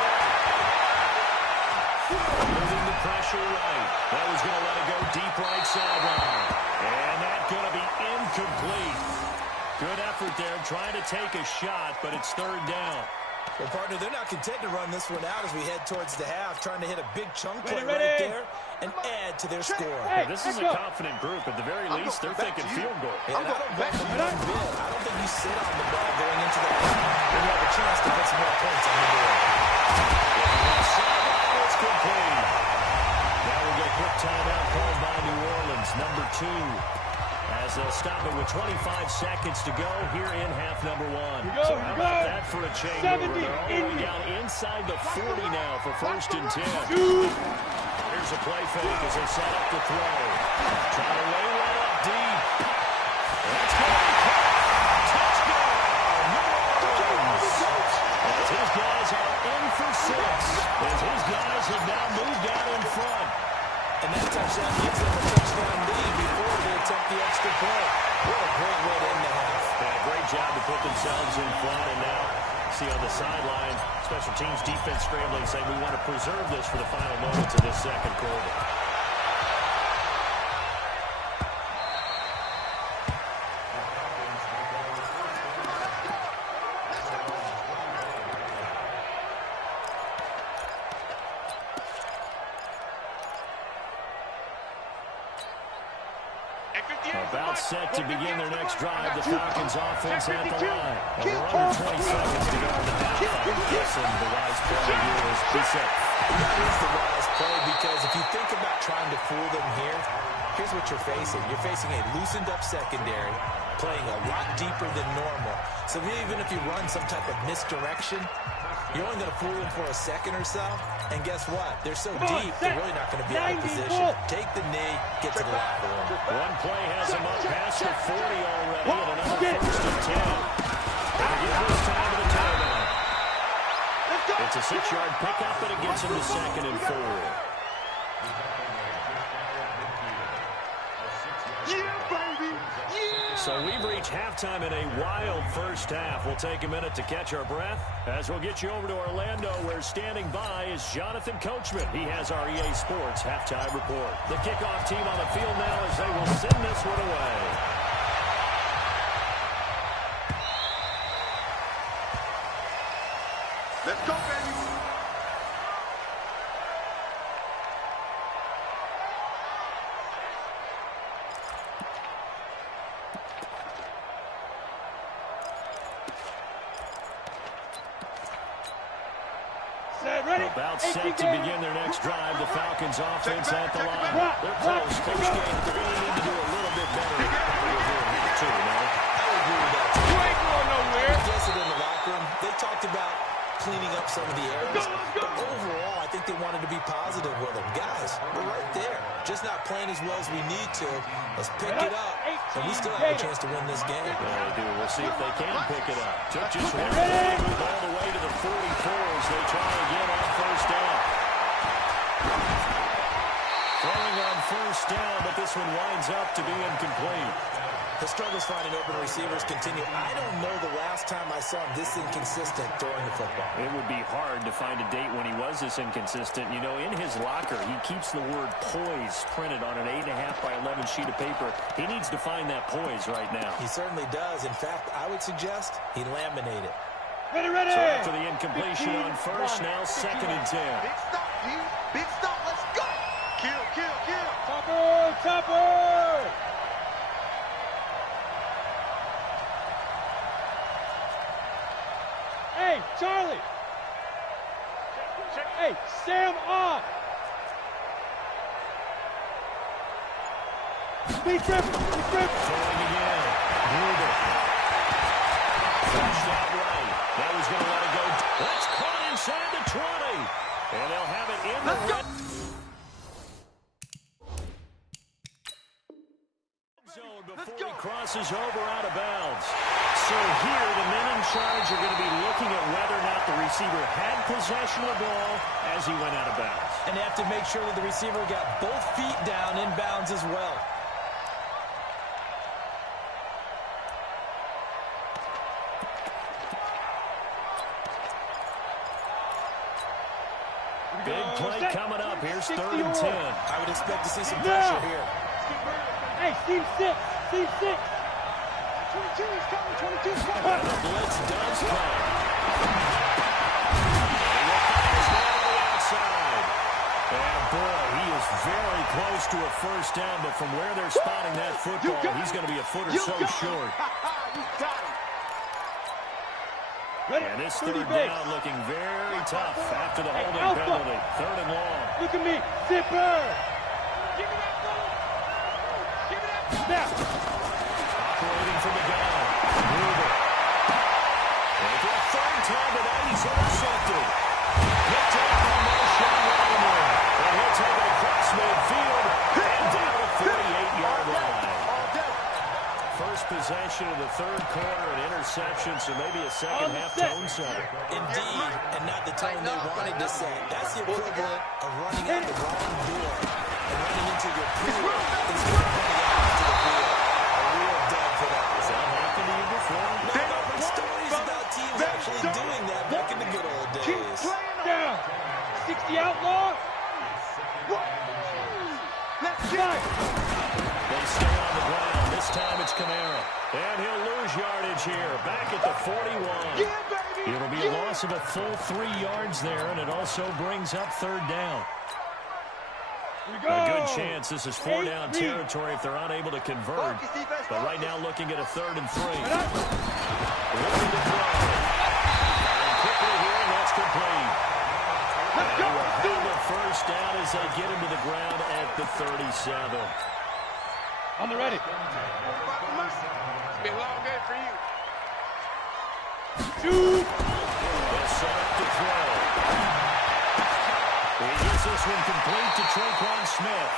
Moving the pressure right. That was going to let it go deep right sideline. And that's going to be incomplete. Good effort there, trying to take a shot, but it's 3rd down. Well, partner, they're not content to run this one out as we head towards the half, trying to hit a big chunk play right there and add to their score. This is a confident group. At the very least, they're thinking field goal. And I don't blame them one bit. I don't think you sit on the ball going into the half when you have a chance to put some more points on the board. It's complete. Now we'll get a quick timeout called by New Orleans, number 2. As they'll stop it with 25 seconds to go here in half number 1. So how about that for a change? They're all the way down inside the 40 now for 1st and 10. Here's a play fake as they set up the throw. Trying to lay one up deep. That's going to be caught. Touchdown! New Orleans! As his guys are in for 6. As his guys have now moved out in front. And that touchdown gives them a touchdown lead before they attempt the extra point. What a great way to end the half. Yeah, great job to put themselves in front. And now, see on the sideline, special teams defense scrambling, saying we want to preserve this for the final moments of this second quarter. About set to begin their next drive. The Falcons offense at the line. We're under 20 seconds to go in the half. I'm guessing the wise play here is be safe. That is the wise play because if you think about trying to fool them here, here's what you're facing. You're facing a loosened up secondary, playing a lot deeper than normal. So even if you run some type of misdirection, you're only going to fool them for a second or so. And guess what? They're so deep, they're really not going to be out of position. Take the knee, get to the locker room. One play has them up past the 40 already, and another 1st and 10. Gonna give this time to the timeout. It's a 6-yard pickup, and it gets them to 2nd and 4. So we've reached halftime in a wild first half. We'll take a minute to catch our breath as we'll get you over to Orlando, where standing by is Jonathan Coachman. He has our EA Sports halftime report. The kickoff team on the field now as they will send this one away. Let's go, baby. About set to begin their next drive. The Falcons offense at the line. They're close. Coach Gaines, they're going to need to do a little bit better. Probably here too, no? I agree with that. You ain't going nowhere. I guess it in the locker room. They talked about cleaning up some of the errors. But overall, I think they wanted to be positive with them. Guys, we're right there. Just not playing as well as we need to. Let's pick it up. And we still have a chance to win this game. Yeah, they do. We'll see if they can pick it up. Took just one move all the way to the 44 as they try again on 1st down. first down, but this one winds up to be incomplete. The struggles finding open receivers continue. I don't know the last time I saw him this inconsistent throwing the football. It would be hard to find a date when he was this inconsistent. You know, in his locker, he keeps the word poise printed on an 8.5 by 11 sheet of paper. He needs to find that poise right now. He certainly does. In fact, I would suggest he laminate it. Ready, ready! So after the incompletion on first, now 2nd and 10. Big stop, G. Big stop. Let's go. Kill, kill, kill. Topper, topper! Hey, Charlie! Hey, Sam on! Speed trip! Speed trip! Throwing again. Gruber. Flashed out right. Now he's going to let it go. That's caught inside the 20. And they'll have it in the red zone before he crosses over out of bounds. So here, the men in charge are going to be looking at whether or not the receiver had possession of the ball as he went out of bounds. And they have to make sure that the receiver got both feet down in bounds as well. Big play coming up. Here's 3rd and 10. I would expect to see some pressure here. Hey, team 6! Team 6! 22 is coming. 22 is coming. And the blitz does come. He's down on the outside. And boy, he is very close to a first down, but from where they're spotting that football, he's going to be a foot or so short. You got him. Ready? And this 30 third base. down looking very tough after the holding Alpha. penalty. 3rd and long. Look at me! Zipper! Give me that ball. Give me that ball. Snap! Operating from the gun. Gruber. And for a 3rd time tonight, he's intercepted. Picked up by Marshawn Lattimore. And he'll take it across midfield and down the 48-yard line. First possession of the 3rd quarter, an interception, so maybe a second-half tone setter. Indeed, and not the tone they wanted to set. That's the equivalent of running out the wrong door and running into your pool instead of running out into the field. A real dud for that. Has that happened to you before? No, I've heard stories about teams actually doing that back in the good old days. Down! 60 outlaw! Let's Nice! get it. They stay on the ground. This time it's Kamara. And he'll lose yardage here. Back at the 41. Yeah, baby. It'll be a loss of a full 3 yards there, and it also brings up 3rd down. Here we go! A good chance this is 4-down territory if they're unable to convert. But right now looking at a 3rd and 3. Looking to throw. And quickly here, and that's complete. And he will have the first down as they get him to the ground at the 37. On the ready. It's been a long day for you. Shoot! They'll set up to throw. He gets this one complete to Traquan Smith.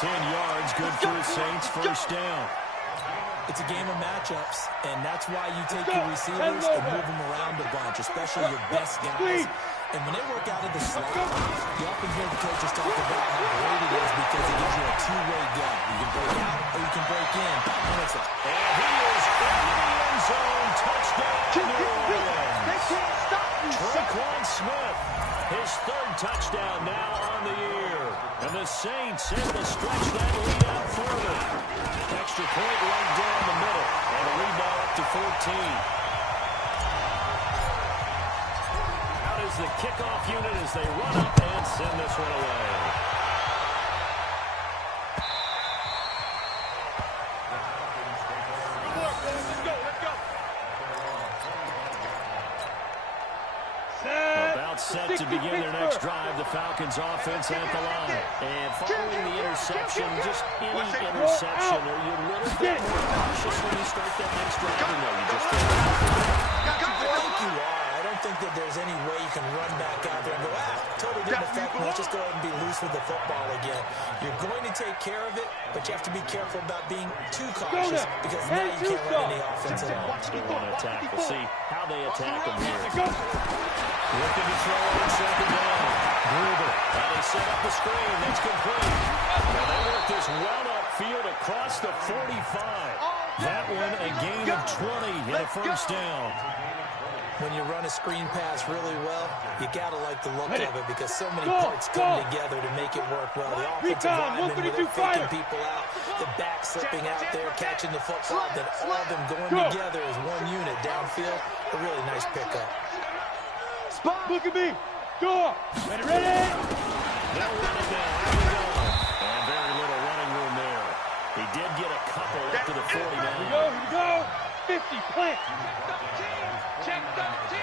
10 yards, good for the Saints, first down. It's a game of matchups, and that's why you take your receivers and move them around a bunch, especially your best guys. And when they work out of the slot, you often hear the coaches talk about how great it is because it gives you a two-way gun. You can break out or you can break in. And he is in the end zone. Touchdown, New Orleans. They can't stop you. Traquan Smith, his 3rd touchdown now on the year. And the Saints able to stretch that lead out further. Extra point right down the middle. And a lead now up to 14. The kickoff unit as they run up and send this one away. About set to begin their next drive, the Falcons offense at the line. And following the interception, just any interception, are you a little bit more cautious when you start that next drive? Or no, you just don't? I think you are. I don't think that there's any way you can run back out there and go, totally didn't affect me. Let's just go ahead and be loose with the football again. You're going to take care of it, but you have to be careful about being too cautious because now you can't run any offense at all. Still want to attack. We'll see how they attack them here. Looking to throw on 2nd down. Gruber. Now they set up the screen. That's complete. Now they work this well upfield across the 45. That one a gain of 20 and a first down. When you run a screen pass really well, you got to like the look of it because so many parts come together to make it work well. The offensive linemen, where they're faking people out, the back slipping out there, catching the football, then all of them going together as one unit downfield. A really nice pickup. Spot. Look at me. Go. Ready, ready. They'll run it now. Here we go. And very little running room there. He did get a couple up to the 49. Here we go. Here we go. 50. Plant. Check 13.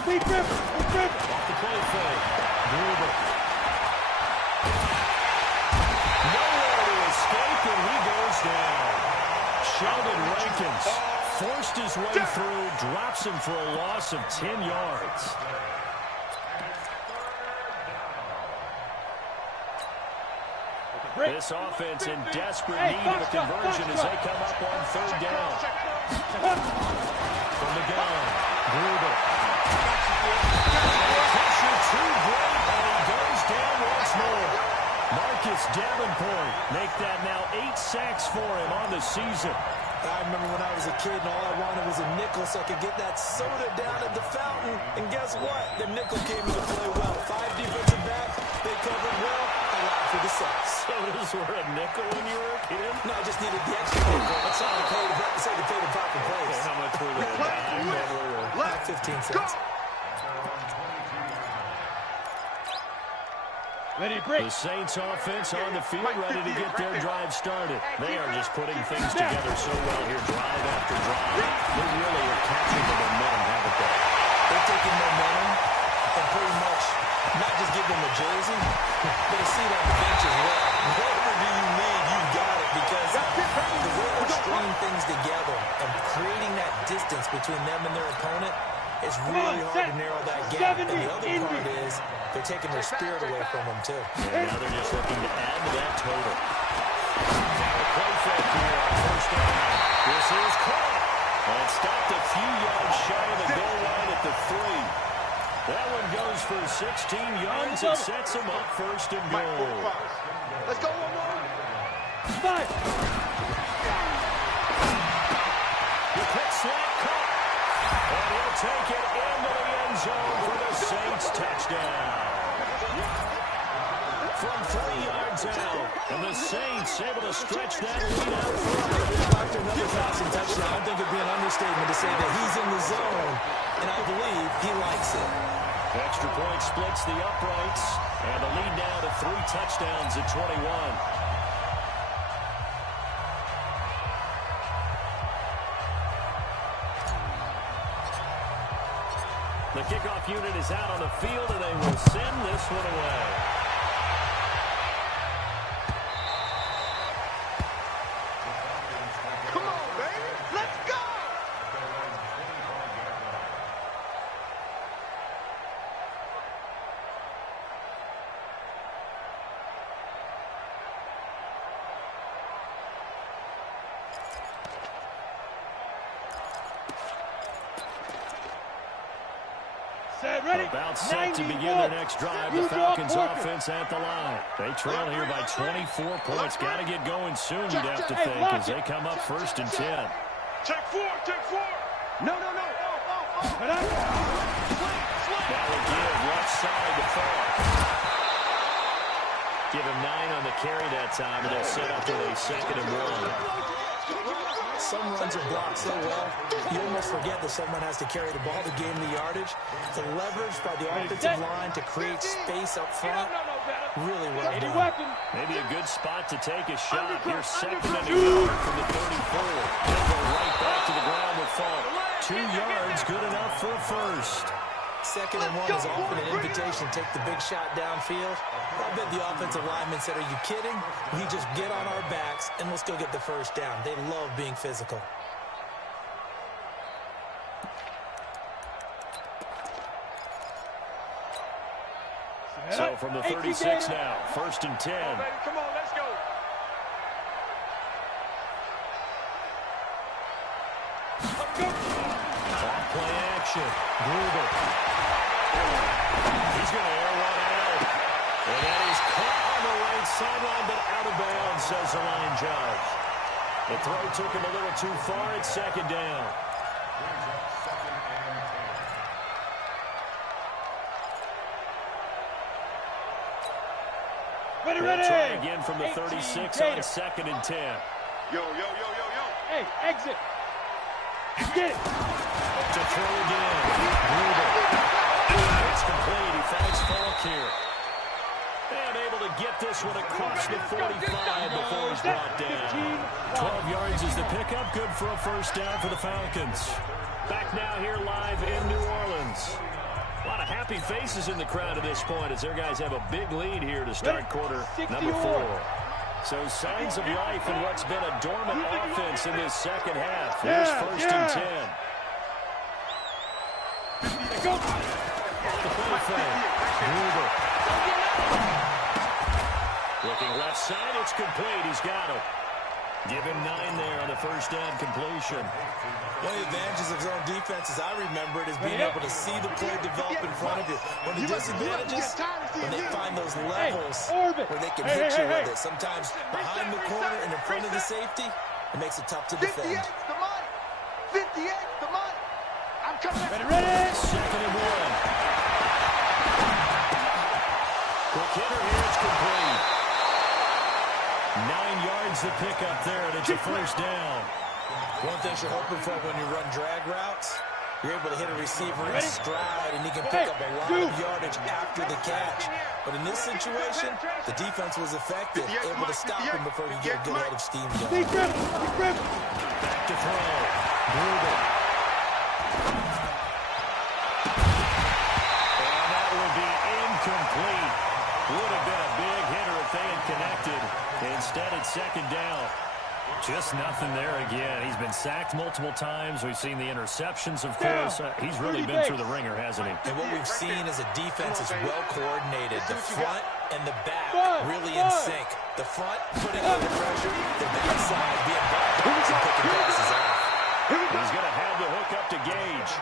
Speed grip. Off the play fake. Gruber. Nowhere to escape, and he goes down. Sheldon Rankins forced his way through, drops him for a loss of 10 yards. This offense in desperate need of a conversion as they come up on third down. From the gun, Gruber. Pressure too great, and he goes down once more. Marcus Davenport make that now 8 sacks for him on the season. I remember when I was a kid and all I wanted was a nickel so I could get that soda down at the fountain. And guess what? The nickel came into play well. 5 defensive backs, they covered well. I allowed for the sacks. Sodas were a nickel when you were a kid? No, I just needed the extra nickel. That's how I paid the proper place. How much were they? Like 15 cents. Ready to break. The Saints offense on the field, ready to get their drive started. They are just putting things together so well here, drive after drive. They really are capturing the momentum, haven't they? They're taking momentum and pretty much not just giving them a jersey, but a seat on the bench as well. Whatever do you need, you've got it, because the way they're stringing things together and creating that distance between them and their opponent, it's really hard to narrow that gap. And the other part is they're taking their spirit away from them, too. And now they're just looking to add to that total. Now a play fake here on first down. This is caught. And stopped a few yards shy of the goal line at the 3. That one goes for 16 yards and sets them up first and goal. Let's go one more. Five. The quick slant caught. And he'll take it into the end zone for the Saints touchdown. From 3 yards out. And the Saints able to stretch that lead out further. After another passing touchdown, I think it'd be an understatement to say that he's in the zone, and I believe he likes it. Extra point splits the uprights. And the lead now to 3 touchdowns at 21. The kickoff unit is out on the field, and they will send this one away. Come on, baby. Let's go. Set, ready. About set to begin their next drive. The Falcons offense at the line. They trail here by 24 points. Got to get going soon, you'd have to think, as they come up first and 10. Check 4. No. That will give left side to Fall. Give him 9 on the carry that time, and they'll set up with a 2nd and 1. Some runs are blocked so well, you almost forget that someone has to carry the ball to gain the yardage. The leverage by the offensive line to create space up front, really well done. Maybe a good spot to take a shot. Here's 2nd and a yard from the 34. They'll go right back to the ground with Fall. 2 yards, good enough for a first. 2nd and 1 is often an invitation to take the big shot downfield. I bet the offensive lineman said, are you kidding? We just get on our backs and let's go get the first down. They love being physical. So from the 36 now, 1st and 10. Come on, let's go. Play action. Gruber. He's going to air one out. And that is caught on the right sideline, but out of bounds, says the line judge. The throw took him a little too far. It's second down. Ready, They'll ready. try again from the 36 on second and 10. Yo, yo, yo, yo, yo. Hey, exit. Get it. To throw again. It's complete. He finds Falk here. And able to get this one across the 45 before he's brought down. 12 yards is the pickup. Good for a first down for the Falcons. Back now here live in New Orleans. A lot of happy faces in the crowd at this point as their guys have a big lead here to start quarter number 4. So signs of life in what's been a dormant offense in this second half. Here's first and 10. Go. The play fake. Gruber. Looking left side, it's complete. He's got it. Give him 9 there on the first down completion. One of the advantages of zone defense, as I remember it, is being able to see the play develop in front of you. One of the disadvantages, when they find those levels where they can hit you with it. Sometimes behind the corner and in front of the safety, it makes it tough to defend. 58's the money. 58's the money. I'm coming. Ready. Second and 1. Quick hitter here, it's complete. 9 yards the pickup there, and it's a first down. One thing you're hoping for when you run drag routes, you're able to hit a receiver in stride, and he can pick up a lot of yardage after the catch. But in this situation, the defense was effective, able to stop him before he get a good head of steam going. Back to throw. Gruber. And that would be incomplete. Would have been a big hitter if they had connected. Instead, it's second down. Just nothing there again. He's been sacked multiple times. We've seen the interceptions, of course. He's really been through the ringer, hasn't he? And what we've seen is a defense is well coordinated. The front and the back really in sync. The front putting on the pressure, the backside being back and picking passes off. He's going to have the hook up to Gage.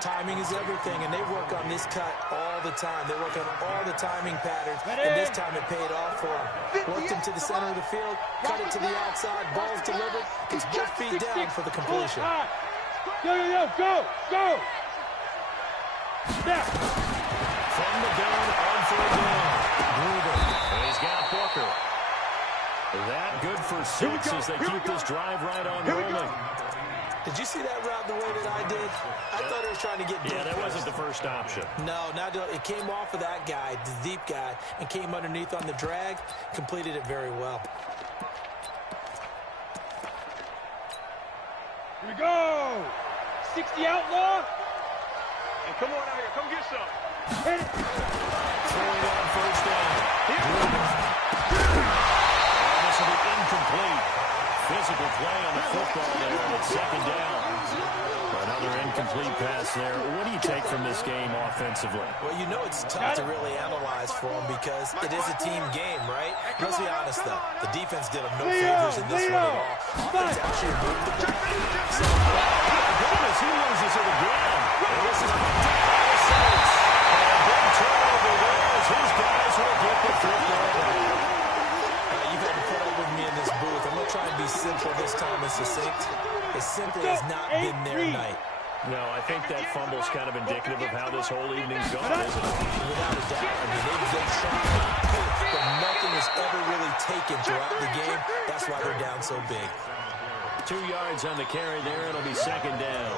Timing is everything, and they work on this cut all the time. They work on all the timing patterns, and this time it paid off for them. Worked him to the center of the field, cut it to the outside, ball's delivered. It's both feet down for the completion. Go, go! Snap! From the gun, on third down. Gruber. And he's got Booker. That good for 6 as they keep this drive right on rolling. Did you see that route the way that I did? I thought he was trying to get deep. Yeah, that wasn't the first option. No, it came off of that guy, the deep guy, and came underneath on the drag, completed it very well. Here we go! 60 outlaw! And come on out here. Come get some. Hit it! Throwing on first down. And this will be incomplete. Physical play on the football there, and it's second down. Another incomplete pass there. What do you take from this game offensively? Well, you know it's tough to really analyze for them because it is a team game, right? Let's be honest, though. The defense did them no favors in this one at all. Offense actually moved the ball. So, goodness, he loses it again. And this is a big turnover there as his guys will get the football back. You've had to put up with me in this booth. I'm going to try and be simple this time and succinct. It simply has not been their night. No, I think that fumble's kind of indicative of how this whole evening's gone, isn't it? Without a doubt. I mean, they've tried, but nothing is ever really taken throughout the game. That's why they're down so big. 2 yards on the carry there. It'll be second down.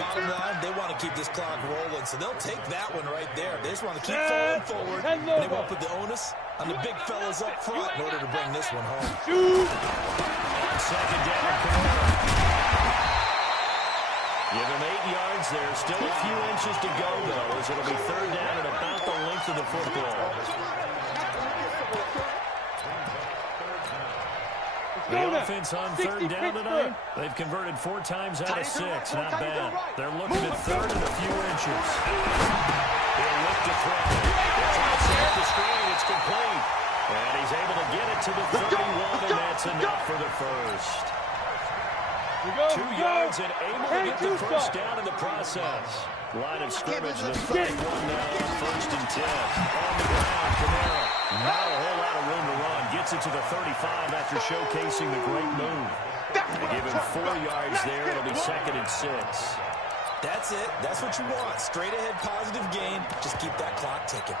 Bottom line, they want to keep this clock rolling, so they'll take that one right there. They just want to keep falling forward, and they won't put the onus on the big fellas up front in order to bring this one home. Second down, Kamara. Give him 8 yards there. Still a few inches to go, though, as it'll be third down at about the length of the football. The offense on third down tonight, they've converted 4 times out of 6. Not bad. They're looking at third and a few inches. He'll look to throw. It's off the screen. It's complete. And he's able to get it to the 31, and that's enough for the first. 2 yards and able to get the first down in the process. Line of scrimmage, the 31 now, first and 10. On the ground, Kamara. Not a whole lot of room to run. Gets it to the 35 after showcasing the great move. They give him 4 yards there. It'll be second and 6. That's it. That's what you want. Straight ahead positive gain. Just keep that clock ticking.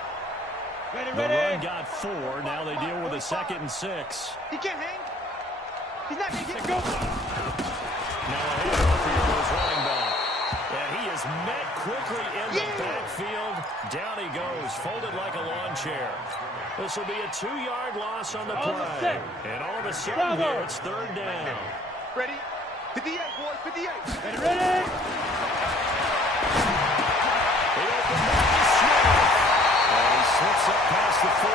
The run got 4. Now they deal with a second and 6. He can't hang. He's not going to get Now a handoff here to his running back. And he is met quickly in the backfield. Down he goes, folded like a lawn chair. This will be a 2-yard loss on the play. And all of a sudden here, it's third down. Ready? 58, boys, 58. Ready? He opened up to Smith. And he slips up past the 45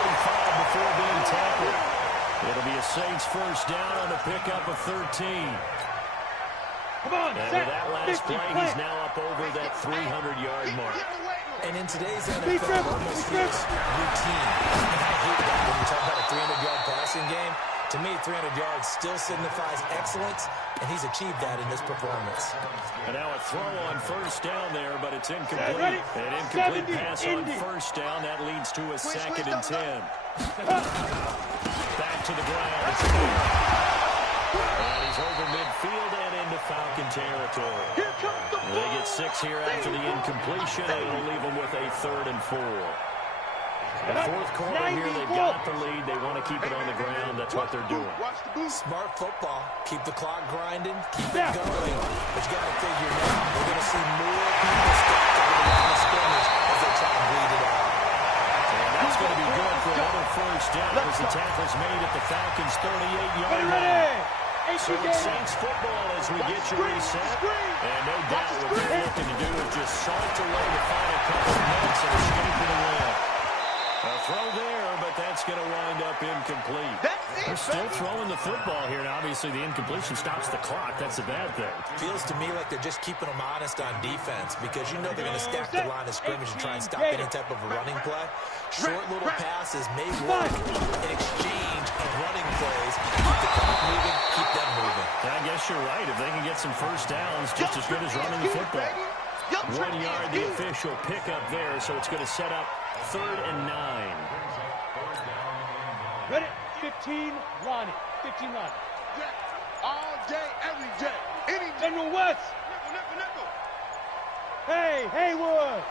before being tackled. It'll be a Saints first down on the pickup of 13. Come on, and with that last play, he's now up over that 300-yard mark. And in today's NFL, it almost feels routine. And I hate that when you talk about a 300-yard passing game. To me, 300 yards still signifies excellence, and he's achieved that in this performance. And now a throw on first down there, but it's incomplete. An incomplete pass on first down. That leads to a second and 10. Back to the ground. And he's over midfield and into Falcon territory. They get 6 here after the incompletion, and it'll leave them with a 3rd and 4. The fourth quarter here, they've got the lead. They want to keep it on the ground. That's what they're doing. Smart football. Keep the clock grinding. Keep it going. But you got to figure now, we're going to see more people stacked over the line of scrimmage as they try to bleed it out. And that's going to be good for another first down as the tackle's made at the Falcons' 38-yard line. So it's Saints football as we get you reset. And no doubt what they're looking to do is just salt away the final couple of minutes and escape with a win. A throw there, but that's going to wind up incomplete. They're still throwing the football here, and obviously the incompletion stops the clock. That's a bad thing. Feels to me like they're just keeping them honest on defense because you know they're going to stack the line of scrimmage and try and stop any type of a running play. Short little passes may work in exchange of running plays. Keep the clock moving, keep them moving. I guess you're right. If they can get some first downs, just as good as running the football. 1 yard, the official pickup there, so it's going to set up 3rd and 9. Ready? 15, Lonnie. 15, Lonnie. All day, every day. Any General West. Nickel. Hey, Haywood.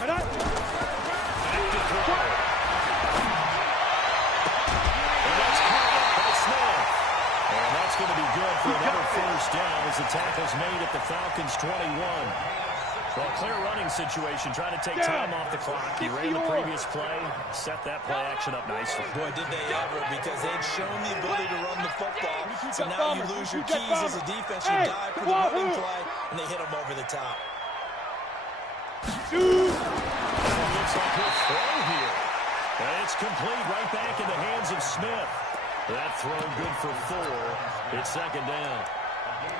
And Back to throw. And that's caught up by Smith. And that's going to be good for another first down as the tackle's made at the Falcons' 21. Well, clear running situation, trying to take time off the clock. He ran the previous play, set that play action up nicely. Boy, did they ever, because they'd shown the ability to run the football. So now you lose your keys as a defense. You dive for the running play, and they hit them over the top. Looks like he'll throw here. And it's complete right back in the hands of Smith. That throw good for 4. It's second down.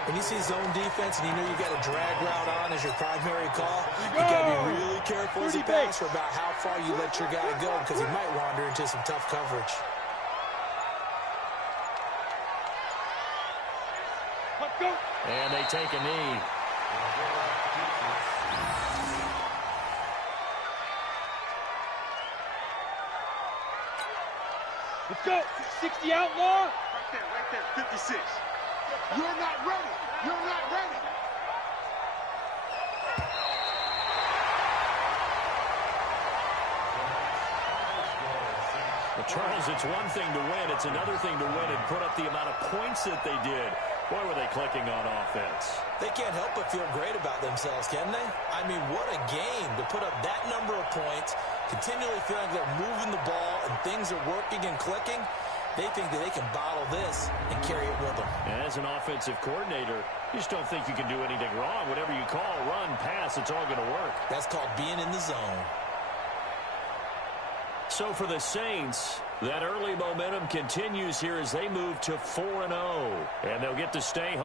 When you see zone defense and you know you got a drag route on as your primary call, you got to be really careful as a passer about how far you let your guy go because he might wander into some tough coverage. And they take a knee. Let's go. 60 outlaw. Right there. 56. You're not ready. You're not ready. Well, Charles, it's one thing to win. It's another thing to win and put up the amount of points that they did. Boy, were they clicking on offense. They can't help but feel great about themselves, can they? I mean, what a game to put up that number of points, continually feeling like they're moving the ball and things are working and clicking. They think that they can bottle this and carry it with them. As an offensive coordinator, you just don't think you can do anything wrong. Whatever you call, run, pass, it's all going to work. That's called being in the zone. So for the Saints, that early momentum continues here as they move to 4-0. And they'll get to stay home.